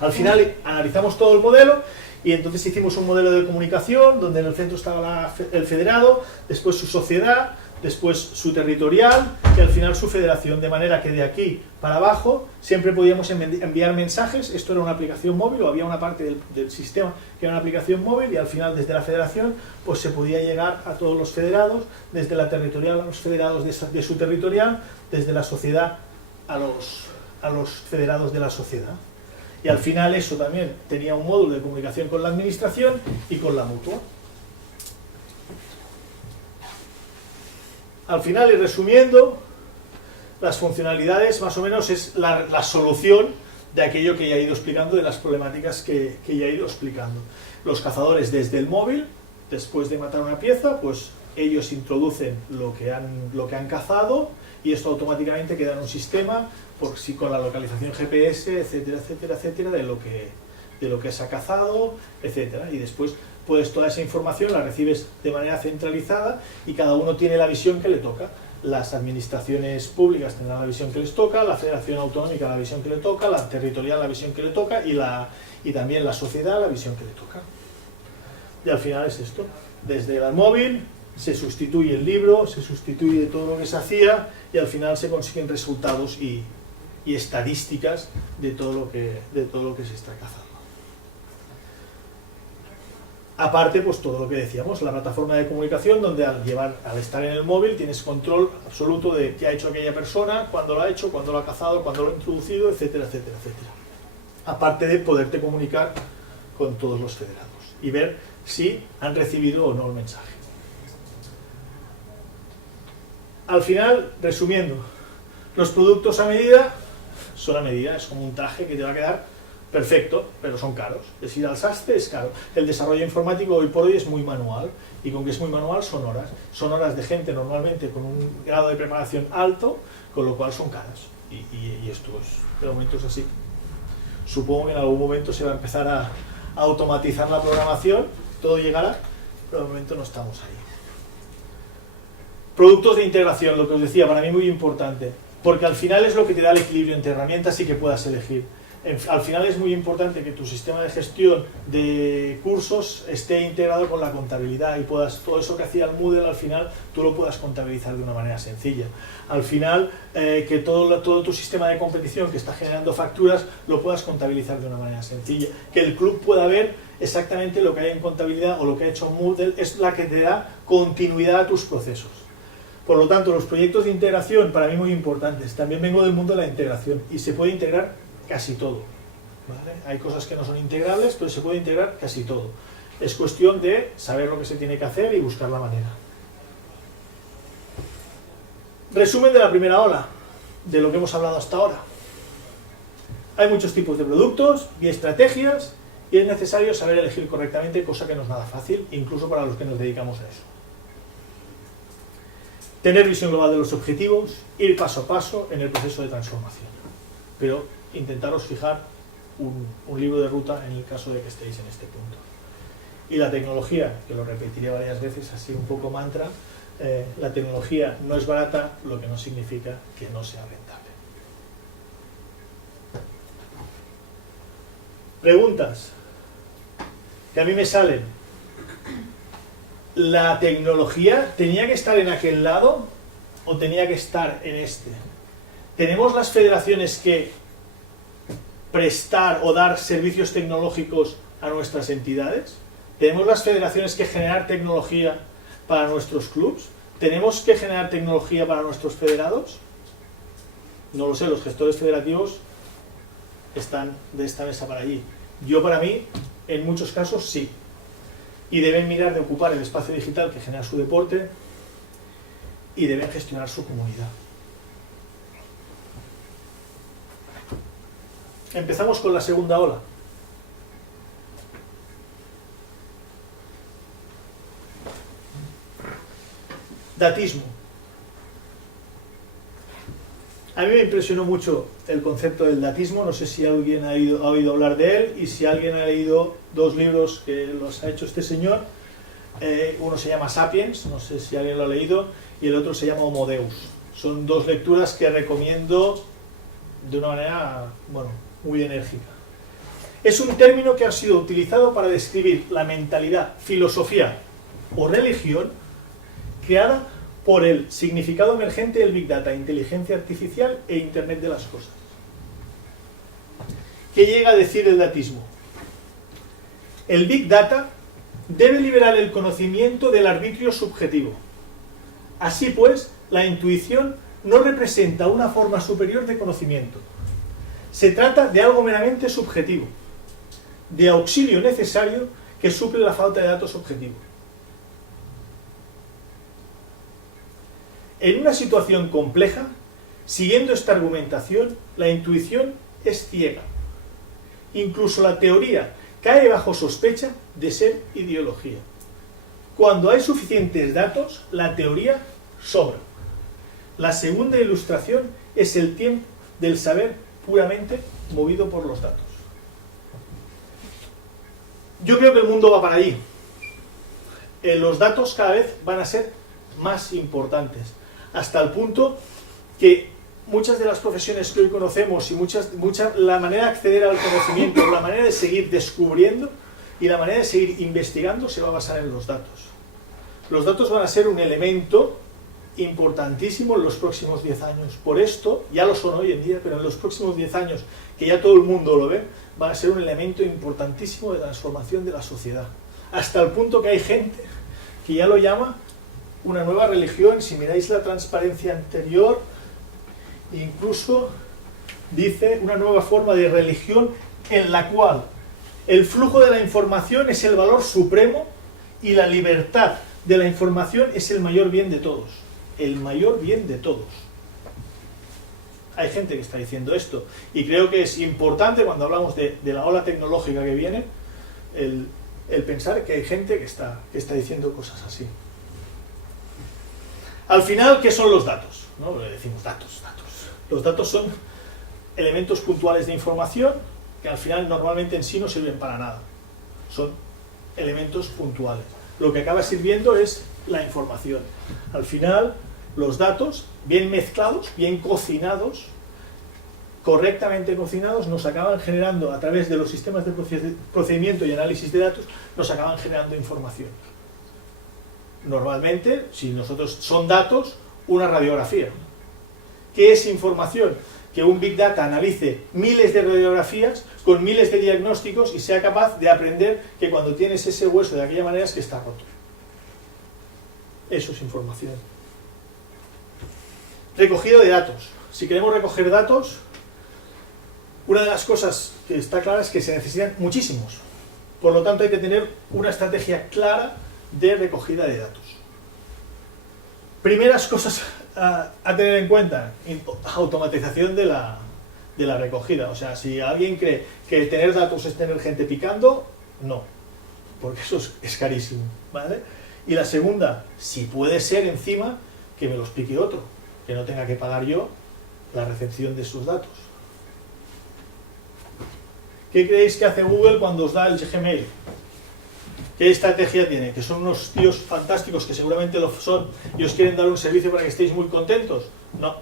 Al final analizamos todo el modelo, y entonces hicimos un modelo de comunicación donde en el centro estaba el federado, después su sociedad, después su territorial y al final su federación, de manera que de aquí para abajo siempre podíamos enviar mensajes. Esto era una aplicación móvil, o había una parte del sistema que era una aplicación móvil, y al final desde la federación pues se podía llegar a todos los federados, desde la territorial a los federados de su territorial, desde la sociedad a los federados de la sociedad. Y al final eso también tenía un módulo de comunicación con la administración y con la mutua. Al final, y resumiendo, las funcionalidades más o menos es la solución de aquello que ya he ido explicando, de las problemáticas que ya he ido explicando. Los cazadores desde el móvil, después de matar una pieza, pues ellos introducen lo que han cazado, y esto automáticamente queda en un sistema con la localización GPS, etcétera, etcétera, etcétera, de lo que se ha cazado, etcétera. Y después pues toda esa información la recibes de manera centralizada, y cada uno tiene la visión que le toca. Las administraciones públicas tendrán la visión que les toca, la federación autonómica la visión que le toca, la territorial la visión que le toca, y también la sociedad la visión que le toca. Y al final es esto. Desde el móvil se sustituye el libro, se sustituye todo lo que se hacía, y al final se consiguen resultados y estadísticas de todo lo que se está cazando. Aparte, pues todo lo que decíamos, la plataforma de comunicación, donde al estar en el móvil tienes control absoluto de qué ha hecho aquella persona, cuándo lo ha hecho, cuándo lo ha cazado, cuándo lo ha introducido, etcétera, etcétera, etcétera. Aparte de poderte comunicar con todos los federados y ver si han recibido o no el mensaje. Al final, resumiendo, los productos a medida son a medida, es como un traje que te va a quedar Perfecto, pero son caros. Es ir al sastre, es caro. El desarrollo informático hoy por hoy es muy manual, y con que es muy manual son horas. Son horas de gente normalmente con un grado de preparación alto, con lo cual son caras. Y esto es, de momento es así. Supongo que en algún momento se va a empezar a automatizar la programación, todo llegará, pero de momento no estamos ahí. Productos de integración, lo que os decía, para mí muy importante, porque al final es lo que te da el equilibrio entre herramientas y que puedas elegir. Al final es muy importante que tu sistema de gestión de cursos esté integrado con la contabilidad y puedas, todo eso que hacía el Moodle al final tú lo puedas contabilizar de una manera sencilla. Al final que todo tu sistema de competición que está generando facturas lo puedas contabilizar de una manera sencilla. Que el club pueda ver exactamente lo que hay en contabilidad o lo que ha hecho Moodle es la que te da continuidad a tus procesos. Por lo tanto, los proyectos de integración para mí muy importantes. También vengo del mundo de la integración y se puede integrar casi todo, ¿vale? Hay cosas que no son integrables, pero se puede integrar casi todo. Es cuestión de saber lo que se tiene que hacer y buscar la manera. Resumen de la primera ola, de lo que hemos hablado hasta ahora. Hay muchos tipos de productos y estrategias y es necesario saber elegir correctamente, cosa que no es nada fácil, incluso para los que nos dedicamos a eso. Tener visión global de los objetivos, ir paso a paso en el proceso de transformación. Pero intentaros fijar un libro de ruta en el caso de que estéis en este punto. Y la tecnología, que lo repetiré varias veces, así un poco mantra, la tecnología no es barata, lo que no significa que no sea rentable. Preguntas que a mí me salen. ¿La tecnología tenía que estar en aquel lado o tenía que estar en este? ¿Tenemos las federaciones que prestar o dar servicios tecnológicos a nuestras entidades? ¿Tenemos las federaciones que generar tecnología para nuestros clubs? ¿Tenemos que generar tecnología para nuestros federados? No lo sé, los gestores federativos están de esta mesa para allí. Yo, para mí, en muchos casos sí. Y deben mirar de ocupar el espacio digital que genera su deporte y deben gestionar su comunidad. Empezamos con la segunda ola. Datismo. A mí me impresionó mucho el concepto del datismo, no sé si alguien ha oído hablar de él y si alguien ha leído dos libros que los ha hecho este señor. Uno se llama Sapiens, no sé si alguien lo ha leído, y el otro se llama Homo Deus. Son dos lecturas que recomiendo de una manera, bueno, muy enérgica. Es un término que ha sido utilizado para describir la mentalidad, filosofía o religión creada por el significado emergente del Big Data, inteligencia artificial e Internet de las cosas. ¿Qué llega a decir el datismo? El Big Data debe liberar el conocimiento del arbitrio subjetivo. Así pues, la intuición no representa una forma superior de conocimiento. Se trata de algo meramente subjetivo, de auxilio necesario que suple la falta de datos objetivos. En una situación compleja, siguiendo esta argumentación, la intuición es ciega. Incluso la teoría cae bajo sospecha de ser ideología. Cuando hay suficientes datos, la teoría sobra. La segunda ilustración es el tiempo del saber puramente movido por los datos. Yo creo que el mundo va para allí. Los datos cada vez van a ser más importantes, hasta el punto que muchas de las profesiones que hoy conocemos y la manera de acceder al conocimiento, la manera de seguir descubriendo y la manera de seguir investigando se va a basar en los datos. Los datos van a ser un elemento importantísimo en los próximos 10 años. Por esto, ya lo son hoy en día, pero en los próximos 10 años, que ya todo el mundo lo ve, van a ser un elemento importantísimo de transformación de la sociedad. Hasta el punto que hay gente que ya lo llama una nueva religión. Si miráis la transparencia anterior, incluso dice una nueva forma de religión en la cual el flujo de la información es el valor supremo y la libertad de la información es el mayor bien de todos. El mayor bien de todos. Hay gente que está diciendo esto. Y creo que es importante cuando hablamos de la ola tecnológica que viene, el pensar que hay gente que está diciendo cosas así. Al final, ¿qué son los datos? ¿No? Le decimos datos. Los datos son elementos puntuales de información que al final normalmente en sí no sirven para nada. Son elementos puntuales. Lo que acaba sirviendo es la información. Al final, los datos, bien mezclados, bien cocinados, correctamente cocinados, nos acaban generando, a través de los sistemas de procedimiento y análisis de datos, nos acaban generando información. Normalmente, si nosotros son datos, una radiografía. ¿Qué es información? Que un Big Data analice miles de radiografías con miles de diagnósticos y sea capaz de aprender que cuando tienes ese hueso de aquella manera es que está roto. Eso es información. Recogida de datos. Si queremos recoger datos, una de las cosas que está clara es que se necesitan muchísimos. Por lo tanto, hay que tener una estrategia clara de recogida de datos. Primeras cosas a tener en cuenta: automatización de la recogida. O sea, si alguien cree que tener datos es tener gente picando, no, porque eso es carísimo, ¿vale? Y la segunda, si puede ser encima que me los pique otro, que no tenga que pagar yo la recepción de esos datos. ¿Qué creéis que hace Google cuando os da el Gmail? ¿Qué estrategia tiene? ¿Que son unos tíos fantásticos, que seguramente lo son, y os quieren dar un servicio para que estéis muy contentos? No.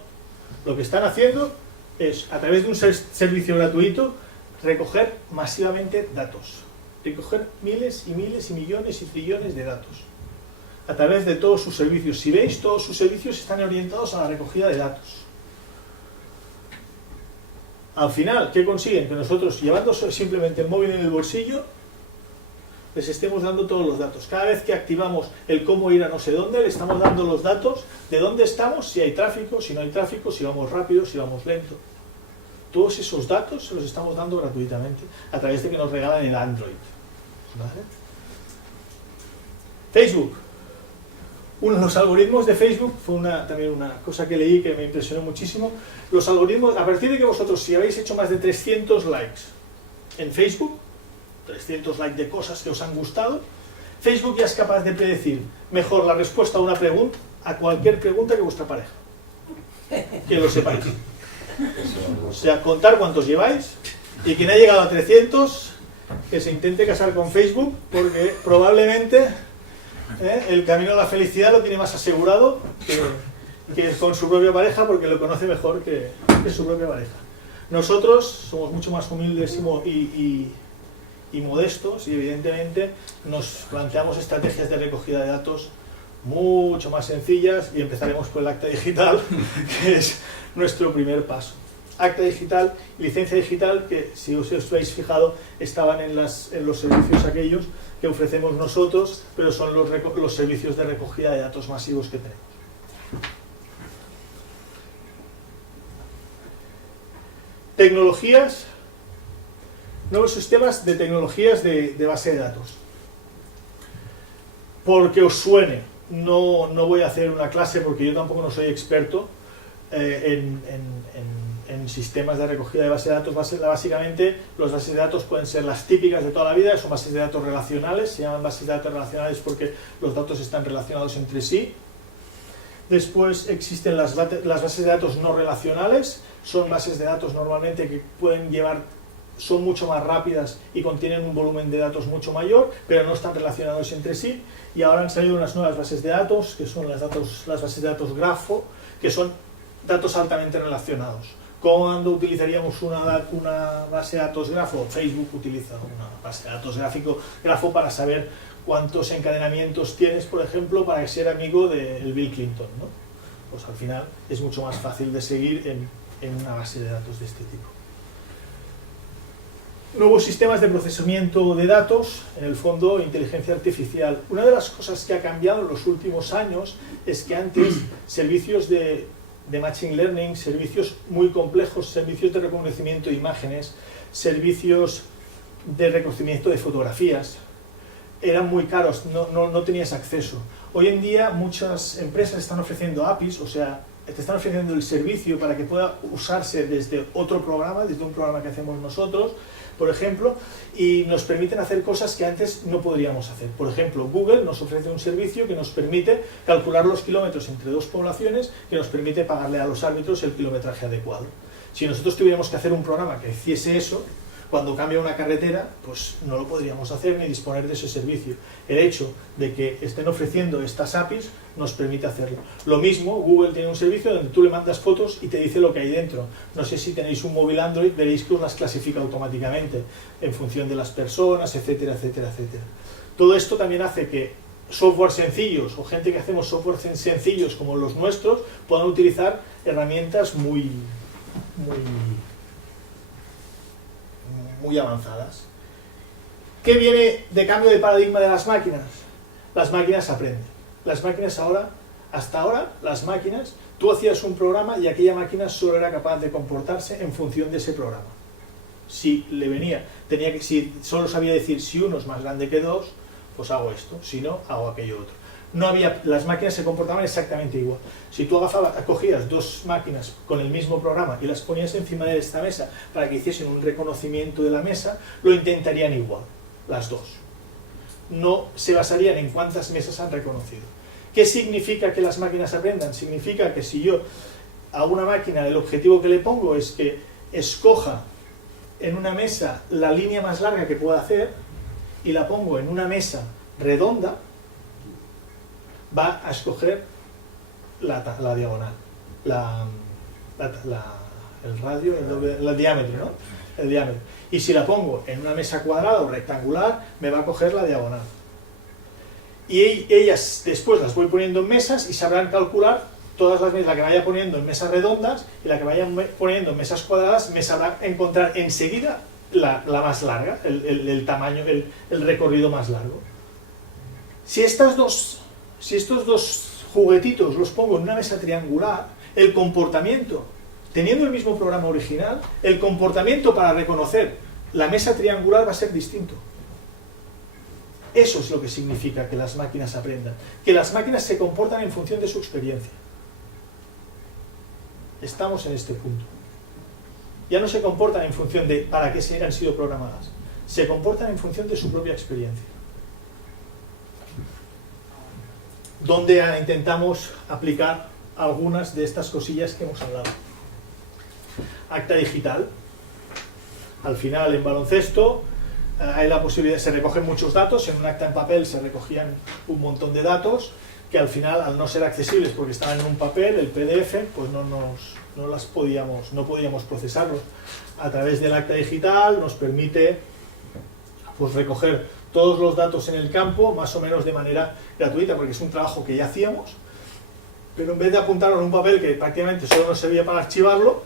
Lo que están haciendo es, a través de un servicio gratuito, recoger masivamente datos. Recoger miles y miles y millones y trillones de datos. A través de todos sus servicios. Si veis, todos sus servicios están orientados a la recogida de datos. Al final, ¿qué consiguen? Que nosotros, llevando simplemente el móvil en el bolsillo, les estemos dando todos los datos. Cada vez que activamos el cómo ir a no sé dónde, le estamos dando los datos de dónde estamos, si hay tráfico, si no hay tráfico, si vamos rápido, si vamos lento. Todos esos datos se los estamos dando gratuitamente a través de que nos regalan el Android. ¿Vale? Facebook. Uno de los algoritmos de Facebook fue también una cosa que leí que me impresionó muchísimo. Los algoritmos, a partir de que vosotros, si habéis hecho más de 300 likes en Facebook, 300 likes de cosas que os han gustado, Facebook ya es capaz de predecir mejor la respuesta a una pregunta, a cualquier pregunta, que vuestra pareja. Que lo sepáis. O sea, contar cuántos lleváis, y quien ha llegado a 300, que se intente casar con Facebook, porque probablemente el camino a la felicidad lo tiene más asegurado que con su propia pareja, porque lo conoce mejor que su propia pareja. Nosotros somos mucho más humildes y modestos, y evidentemente nos planteamos estrategias de recogida de datos mucho más sencillas, y empezaremos por el acta digital, que es nuestro primer paso. Acta digital y licencia digital, que si os habéis fijado estaban en los servicios aquellos que ofrecemos nosotros, pero son los servicios de recogida de datos masivos que tenemos. Tecnologías, nuevos sistemas de tecnologías de base de datos. Porque os suene, no voy a hacer una clase, porque yo tampoco no soy experto en sistemas de recogida de base de datos. Básicamente, las bases de datos pueden ser las típicas de toda la vida, son bases de datos relacionales, se llaman bases de datos relacionales porque los datos están relacionados entre sí. Después existen las bases de datos no relacionales, son bases de datos normalmente que son mucho más rápidas y contienen un volumen de datos mucho mayor, pero no están relacionados entre sí. Y ahora han salido unas nuevas bases de datos, que son las bases de datos grafo, que son datos altamente relacionados. ¿Cuándo utilizaríamos una base de datos grafo? Facebook utiliza una base de datos grafo para saber cuántos encadenamientos tienes, por ejemplo, para ser amigo del Bill Clinton, ¿no? Pues al final es mucho más fácil de seguir en una base de datos de este tipo. Nuevos sistemas de procesamiento de datos, en el fondo inteligencia artificial. Una de las cosas que ha cambiado en los últimos años es que antes servicios de machine learning, servicios muy complejos, servicios de reconocimiento de imágenes, servicios de reconocimiento de fotografías, eran muy caros, no tenías acceso. Hoy en día muchas empresas están ofreciendo APIs, o sea, te están ofreciendo el servicio para que pueda usarse desde otro programa, desde un programa que hacemos nosotros, por ejemplo, y nos permiten hacer cosas que antes no podríamos hacer. Por ejemplo, Google nos ofrece un servicio que nos permite calcular los kilómetros entre dos poblaciones, que nos permite pagarle a los árbitros el kilometraje adecuado. Si nosotros tuviéramos que hacer un programa que hiciese eso, cuando cambia una carretera, pues no lo podríamos hacer ni disponer de ese servicio. El hecho de que estén ofreciendo estas APIs nos permite hacerlo. Lo mismo, Google tiene un servicio donde tú le mandas fotos y te dice lo que hay dentro. No sé si tenéis un móvil Android, veréis que os las clasifica automáticamente en función de las personas, etcétera, etcétera, etcétera. Todo esto también hace que software sencillos o gente que hacemos software sencillos como los nuestros puedan utilizar herramientas muy avanzadas. ¿Qué viene de cambio de paradigma de las máquinas? Las máquinas aprenden. Las máquinas hasta ahora, las máquinas, tú hacías un programa y aquella máquina solo era capaz de comportarse en función de ese programa. Si le venía, si solo sabía decir si uno es más grande que 2, pues hago esto, si no, hago aquello otro. Las máquinas se comportaban exactamente igual. Si tú cogías dos máquinas con el mismo programa y las ponías encima de esta mesa para que hiciesen un reconocimiento de la mesa, lo intentarían igual, las dos. No se basarían en cuántas mesas han reconocido. ¿Qué significa que las máquinas aprendan? Significa que si yo a una máquina el objetivo que le pongo es que escoja en una mesa la línea más larga que pueda hacer y la pongo en una mesa redonda, va a escoger la diagonal, el radio, el diámetro, ¿no? El diámetro. Y si la pongo en una mesa cuadrada o rectangular, me va a coger la diagonal. Y ellas después las voy poniendo en mesas y sabrán calcular todas las mesas, la que vaya poniendo en mesas redondas y la que vaya poniendo en mesas cuadradas, me sabrá encontrar enseguida la más larga, el tamaño, el recorrido más largo. Si estos dos juguetitos los pongo en una mesa triangular, el comportamiento, teniendo el mismo programa original, el comportamiento para reconocer la mesa triangular va a ser distinto. Eso es lo que significa que las máquinas aprendan, que las máquinas se comportan en función de su experiencia. Estamos en este punto. Ya no se comportan en función de para qué han sido programadas, se comportan en función de su propia experiencia. Donde intentamos aplicar algunas de estas cosillas que hemos hablado. Acta digital. Al final, en baloncesto, hay la posibilidad, se recogen muchos datos, en un acta en papel se recogían un montón de datos que al final, al no ser accesibles porque estaban en un papel, el PDF, pues no podíamos procesarlos. A través del acta digital nos permite pues recoger todos los datos en el campo, más o menos de manera gratuita, porque es un trabajo que ya hacíamos, pero en vez de apuntarlo en un papel que prácticamente solo nos servía para archivarlo,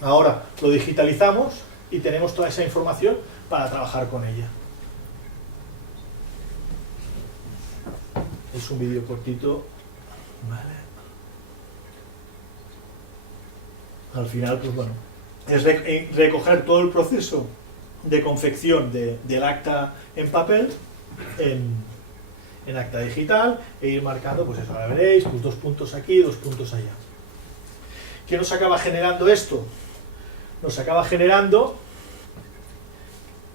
ahora lo digitalizamos y tenemos toda esa información para trabajar con ella. Es un vídeo cortito, vale. Al final, pues bueno, es recoger todo el proceso de confección del acta en papel en acta digital e ir marcando, pues eso, ahora veréis, pues 2 puntos aquí, 2 puntos allá. ¿Qué nos acaba generando esto? Nos acaba generando...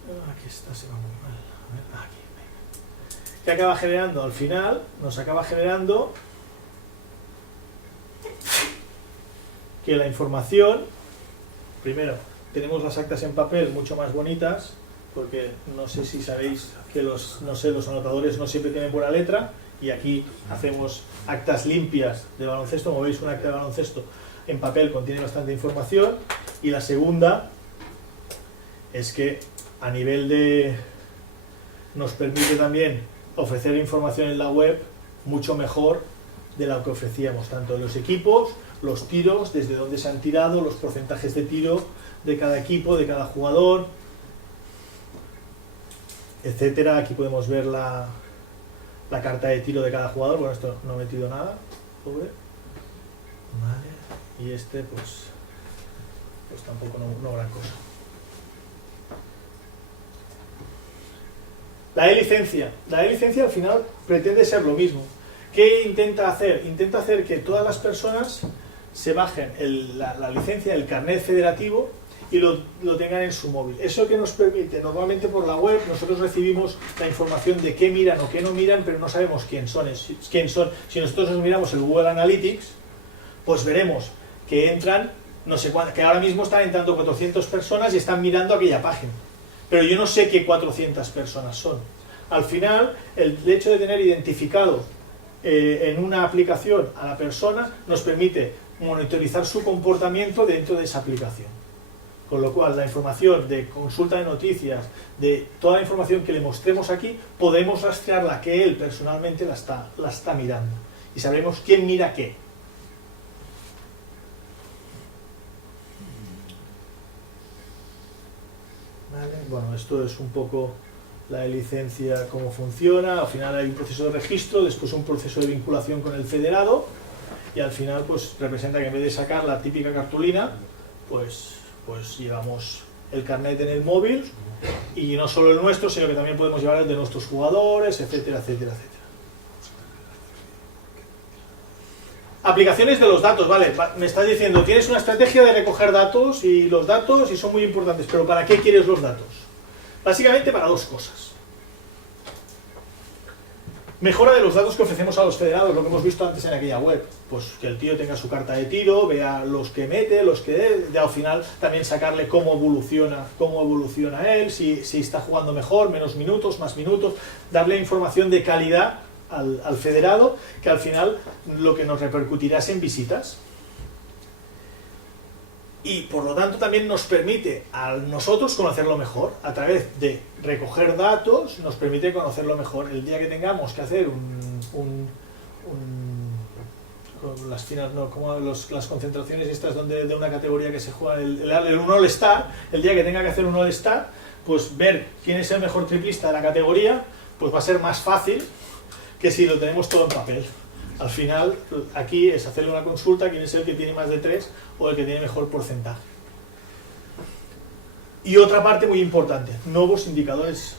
Aquí está, se va muy mal. A ver, aquí, venga. ¿Qué acaba generando? Al final nos acaba generando que la información, primero, tenemos las actas en papel mucho más bonitas, porque no sé si sabéis que los anotadores no siempre tienen buena letra, y aquí hacemos actas limpias de baloncesto. Como veis, un acta de baloncesto en papel contiene bastante información. Y la segunda es que a nivel de... nos permite también ofrecer información en la web mucho mejor de la que ofrecíamos, tanto de los equipos, los tiros, desde dónde se han tirado, los porcentajes de tiro de cada equipo, de cada jugador, etcétera. Aquí podemos ver la carta de tiro de cada jugador. Bueno, esto no he metido nada, pobre. Vale. Y este, pues tampoco no gran cosa. La e-licencia. La e-licencia al final pretende ser lo mismo. ¿Qué intenta hacer? Intenta hacer que todas las personas se bajen la licencia del carnet federativo y lo tengan en su móvil. Eso que nos permite, normalmente por la web nosotros recibimos la información de qué miran o qué no miran, pero no sabemos quién son. Si nosotros nos miramos el Google Analytics, pues veremos que entran, no sé cuánto, que ahora mismo están entrando 400 personas y están mirando aquella página. Pero yo no sé qué 400 personas son. Al final, el hecho de tener identificado en una aplicación a la persona nos permite monitorizar su comportamiento dentro de esa aplicación. Con lo cual, la información de consulta de noticias, de toda la información que le mostremos aquí, podemos rastrearla, que él personalmente la está mirando. Y sabremos quién mira qué. Vale, bueno, esto es un poco la licencia, cómo funciona. Al final hay un proceso de registro, después un proceso de vinculación con el federado, y al final pues representa que en vez de sacar la típica cartulina, pues llevamos el carnet en el móvil, y no solo el nuestro, sino que también podemos llevar el de nuestros jugadores, etcétera, etcétera, etcétera. Aplicaciones de los datos, vale, me estás diciendo, tienes una estrategia de recoger datos y los datos y son muy importantes, pero ¿para qué quieres los datos? Básicamente para dos cosas. Mejora de los datos que ofrecemos a los federados, lo que hemos visto antes en aquella web. Pues que el tío tenga su carta de tiro, vea los que mete, los que... de al final también sacarle cómo evoluciona él, si está jugando mejor, menos minutos, más minutos, darle información de calidad al federado, que al final lo que nos repercutirá es en visitas. Y por lo tanto también nos permite a nosotros conocerlo mejor, a través de recoger datos, nos permite conocerlo mejor. El día que tengamos que hacer las concentraciones estas de una categoría que se juega un All-Star, el día que tenga que hacer un All-Star, pues ver quién es el mejor triplista de la categoría, pues va a ser más fácil que si lo tenemos todo en papel. Al final, aquí es hacerle una consulta, quién es el que tiene más de 3 o el que tiene mejor porcentaje. Y otra parte muy importante, nuevos indicadores.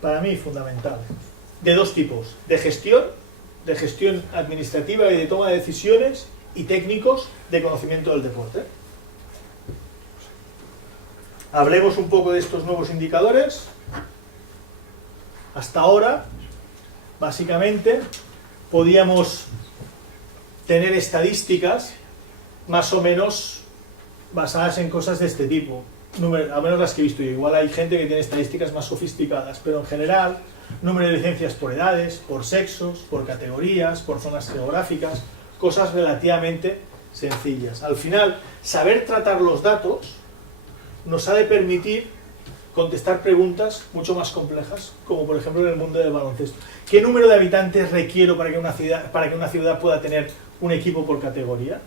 Para mí, fundamental. De dos tipos, de gestión administrativa y de toma de decisiones, y técnicos de conocimiento del deporte. Hablemos un poco de estos nuevos indicadores. Hasta ahora, básicamente, podíamos tener estadísticas más o menos basadas en cosas de este tipo, al menos las que he visto yo. Igual hay gente que tiene estadísticas más sofisticadas, pero en general, número de licencias por edades, por sexos, por categorías, por zonas geográficas, cosas relativamente sencillas. Al final, saber tratar los datos nos ha de permitir contestar preguntas mucho más complejas, como por ejemplo en el mundo del baloncesto. ¿Qué número de habitantes requiero para que una ciudad pueda tener un equipo por categoría?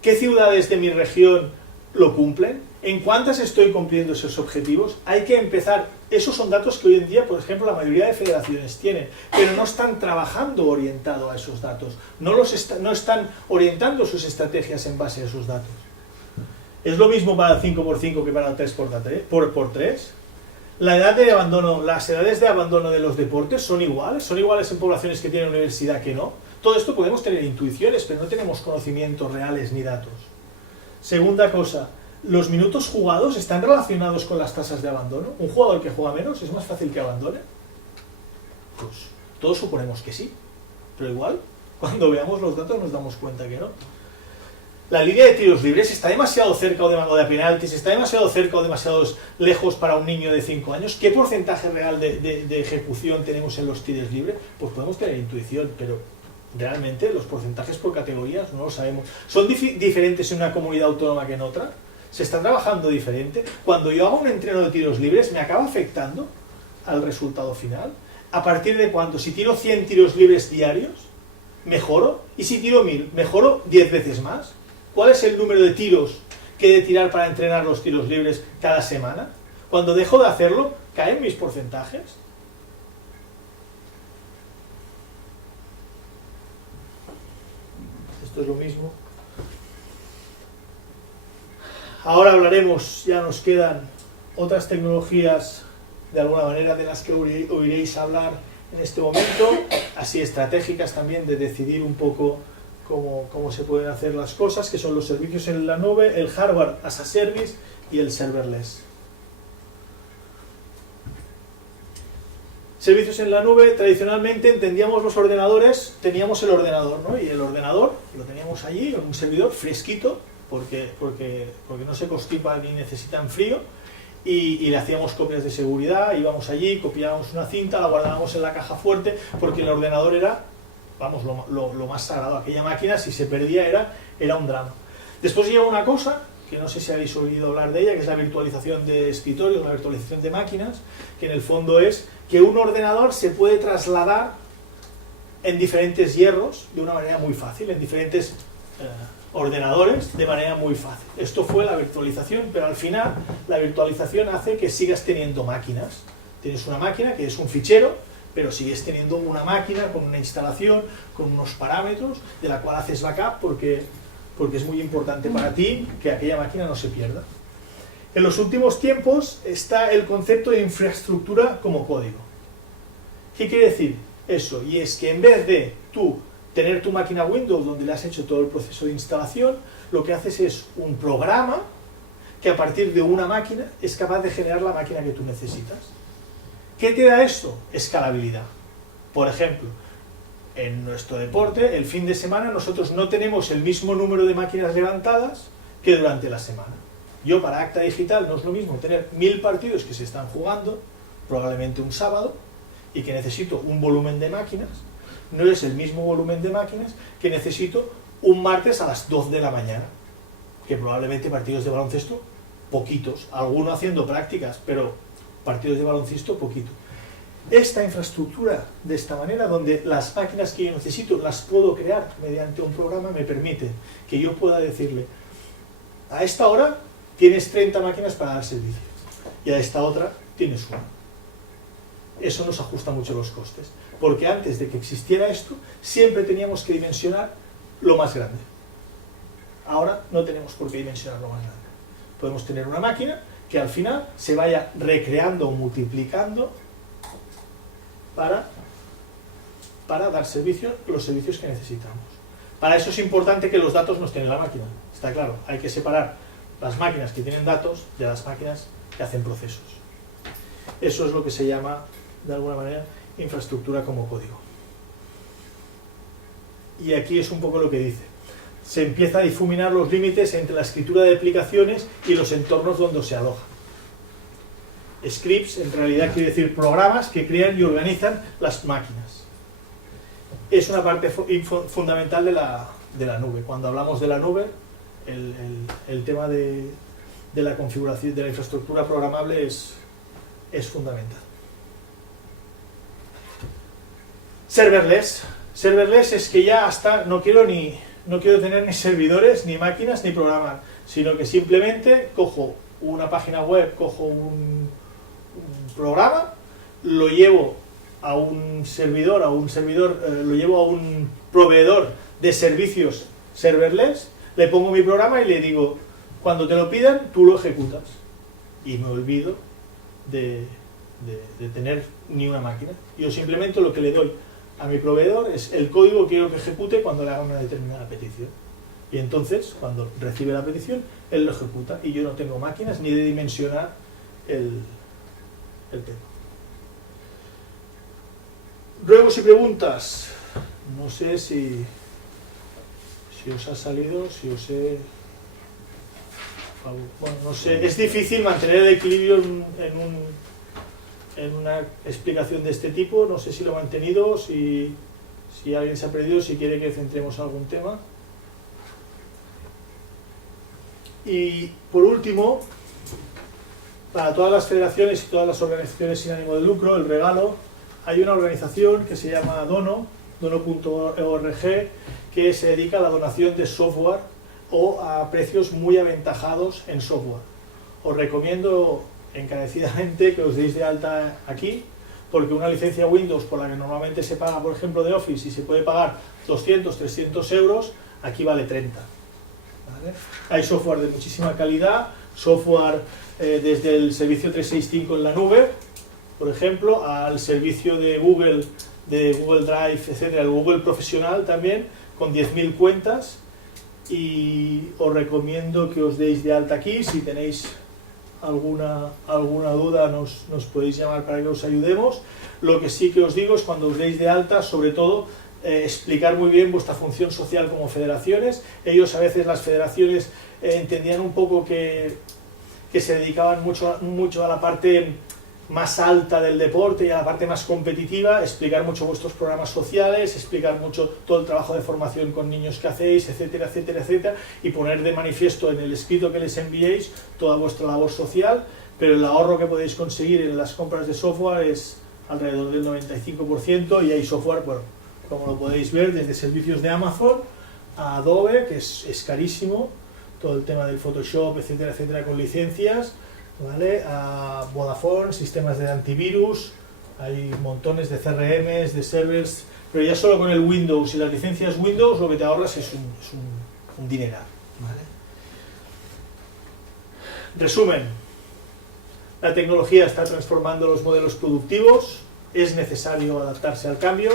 ¿Qué ciudades de mi región lo cumplen? ¿En cuántas estoy cumpliendo esos objetivos? Hay que empezar. Esos son datos que hoy en día, por ejemplo, la mayoría de federaciones tienen, pero no están trabajando orientado a esos datos. No están orientando sus estrategias en base a esos datos. ¿Es lo mismo para el 5x5 que para el 3x3? La edad de abandono, las edades de abandono de los deportes son iguales en poblaciones que tienen universidad que no. Todo esto podemos tener intuiciones, pero no tenemos conocimientos reales ni datos. Segunda cosa, ¿los minutos jugados están relacionados con las tasas de abandono? ¿Un jugador que juega menos es más fácil que abandone? Pues todos suponemos que sí, pero igual, cuando veamos los datos nos damos cuenta que no. La línea de tiros libres está demasiado cerca o de penaltis, está demasiado cerca o demasiado lejos para un niño de 5 años. ¿Qué porcentaje real de ejecución tenemos en los tiros libres? Pues podemos tener intuición, pero realmente los porcentajes por categorías no lo sabemos. ¿Son diferentes en una comunidad autónoma que en otra? ¿Se está trabajando diferente? Cuando yo hago un entreno de tiros libres, ¿me acaba afectando al resultado final? ¿A partir de cuándo? Si tiro 100 tiros libres diarios, ¿mejoro? ¿Y si tiro 1000, mejoro 10 veces más? ¿Cuál es el número de tiros que he de tirar para entrenar los tiros libres cada semana? Cuando dejo de hacerlo, ¿caen mis porcentajes? Esto es lo mismo. Ahora hablaremos, ya nos quedan otras tecnologías de alguna manera de las que oiréis hablar en este momento, así estratégicas también, de decidir un poco cómo se pueden hacer las cosas, que son los servicios en la nube, el hardware as a service y el serverless. Servicios en la nube, tradicionalmente entendíamos los ordenadores, teníamos el ordenador, ¿no? Y el ordenador lo teníamos allí, en un servidor fresquito, porque no se constipan ni necesitan frío, y le hacíamos copias de seguridad, íbamos allí, copiábamos una cinta, la guardábamos en la caja fuerte, porque el ordenador era, vamos, lo más sagrado. Aquella máquina, si se perdía, era un drama. Después llega una cosa, que no sé si habéis oído hablar de ella, que es la virtualización de escritorios, la virtualización de máquinas, que en el fondo es que un ordenador se puede trasladar en diferentes hierros de una manera muy fácil, en diferentes ordenadores de manera muy fácil. Esto fue la virtualización, pero al final la virtualización hace que sigas teniendo máquinas. Tienes una máquina que es un fichero, pero sigues teniendo una máquina con una instalación, con unos parámetros, de la cual haces backup porque es muy importante para ti que aquella máquina no se pierda. En los últimos tiempos está el concepto de infraestructura como código. ¿Qué quiere decir eso? Y es que en vez de tú tener tu máquina Windows donde le has hecho todo el proceso de instalación, lo que haces es un programa que a partir de una máquina es capaz de generar la máquina que tú necesitas. ¿Qué te da esto? Escalabilidad. Por ejemplo, en nuestro deporte, el fin de semana nosotros no tenemos el mismo número de máquinas levantadas que durante la semana. Yo para Acta Digital no es lo mismo tener 1000 partidos que se están jugando, probablemente un sábado, y que necesito un volumen de máquinas, no es el mismo volumen de máquinas que necesito un martes a las 2 de la mañana, que probablemente partidos de baloncesto, poquitos, alguno haciendo prácticas, pero partidos de baloncesto, poquito. Esta infraestructura, de esta manera, donde las máquinas que yo necesito las puedo crear mediante un programa, me permite que yo pueda decirle, a esta hora tienes 30 máquinas para dar servicio, y a esta otra tienes una. Eso nos ajusta mucho los costes, porque antes de que existiera esto, siempre teníamos que dimensionar lo más grande. Ahora no tenemos por qué dimensionar lo más grande. Podemos tener una máquina que al final se vaya recreando o multiplicando para dar los servicios que necesitamos. Para eso es importante que los datos no estén en la máquina. Está claro, hay que separar las máquinas que tienen datos de las máquinas que hacen procesos. Eso es lo que se llama, de alguna manera, infraestructura como código. Y aquí es un poco lo que dice. Se empieza a difuminar los límites entre la escritura de aplicaciones y los entornos donde se alojan. Scripts, en realidad quiere decir programas que crean y organizan las máquinas. Es una parte fundamental de la nube. Cuando hablamos de la nube, el tema de la configuración de la infraestructura programable es fundamental. Serverless. Serverless es que ya hasta no quiero tener ni servidores, ni máquinas, ni programar, sino que simplemente cojo una página web, cojo un programa, lo llevo a un servidor, lo llevo a un proveedor de servicios serverless, le pongo mi programa y le digo, cuando te lo pidan, tú lo ejecutas. Y me olvido de tener ni una máquina. Yo simplemente lo que le doy a mi proveedor es el código que quiero que ejecute cuando le haga una determinada petición. Y entonces, cuando recibe la petición, él lo ejecuta. Y yo no tengo máquinas ni de dimensionar el tema. Ruegos y preguntas. No sé si os ha salido, si os he... Bueno, no sé. Es difícil mantener el equilibrio en una explicación de este tipo. No sé si lo he mantenido, si alguien se ha perdido, si quiere que centremos algún tema. Y por último, para todas las federaciones y todas las organizaciones sin ánimo de lucro, el regalo, hay una organización que se llama dono.org, que se dedica a la donación de software o a precios muy aventajados en software. Os recomiendo encarecidamente que os deis de alta aquí, porque una licencia Windows por la que normalmente se paga, por ejemplo, de Office, y se puede pagar 200, 300 euros, aquí vale 30. ¿Vale? Hay software de muchísima calidad, software desde el servicio 365 en la nube, por ejemplo, al servicio de Google de Google Drive, etcétera, el Google Profesional también, con 10.000 cuentas, y os recomiendo que os deis de alta aquí. Si tenéis alguna duda nos podéis llamar para que os ayudemos. Lo que sí que os digo es, cuando os deis de alta, sobre todo, explicar muy bien vuestra función social como federaciones. Ellos, a veces, las federaciones entendían un poco que se dedicaban mucho a la parte más alta del deporte y a la parte más competitiva, explicar mucho vuestros programas sociales, explicar mucho todo el trabajo de formación con niños que hacéis, etcétera, etcétera, etcétera, y poner de manifiesto en el escrito que les enviéis toda vuestra labor social. Pero el ahorro que podéis conseguir en las compras de software es alrededor del 95%, y hay software, bueno, como lo podéis ver, desde servicios de Amazon a Adobe, que es carísimo, todo el tema del Photoshop, etcétera, etcétera, con licencias, ¿vale? A Vodafone, sistemas de antivirus, hay montones de CRMs, de servers, pero ya solo con el Windows y las licencias Windows lo que te ahorras es un dineral, ¿vale? Resumen: la tecnología está transformando los modelos productivos, es necesario adaptarse al cambio.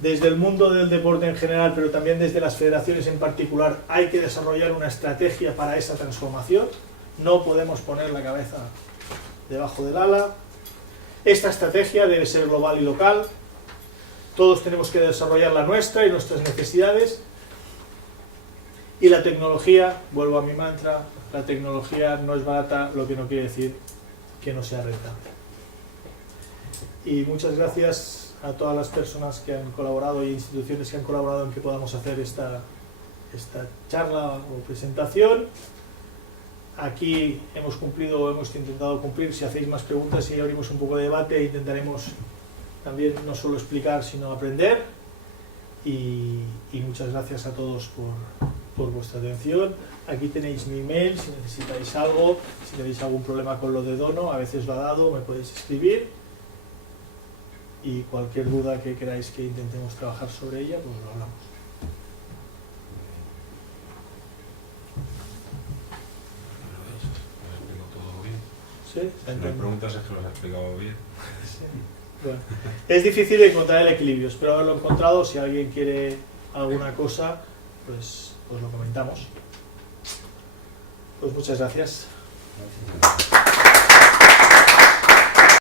Desde el mundo del deporte en general, pero también desde las federaciones en particular, hay que desarrollar una estrategia para esa transformación. No podemos poner la cabeza debajo del ala. Esta estrategia debe ser global y local. Todos tenemos que desarrollar la nuestra y nuestras necesidades. Y la tecnología, vuelvo a mi mantra, la tecnología no es barata, lo que no quiere decir que no sea rentable. Y muchas gracias a todas las personas que han colaborado y instituciones que han colaborado en que podamos hacer esta charla o presentación. Aquí hemos cumplido, o hemos intentado cumplir. Si hacéis más preguntas y abrimos un poco de debate, intentaremos también no solo explicar, sino aprender. Y muchas gracias a todos por vuestra atención. Aquí tenéis mi email, si necesitáis algo, si tenéis algún problema con lo de Dono, a veces lo ha dado, me podéis escribir. Y cualquier duda que queráis que intentemos trabajar sobre ella, pues lo hablamos. ¿Sí? Si no hay preguntas, es que lo has explicado bien. Sí. Bueno, es difícil encontrar el equilibrio, espero haberlo encontrado. Si alguien quiere alguna cosa, pues lo comentamos. Pues muchas gracias. Gracias.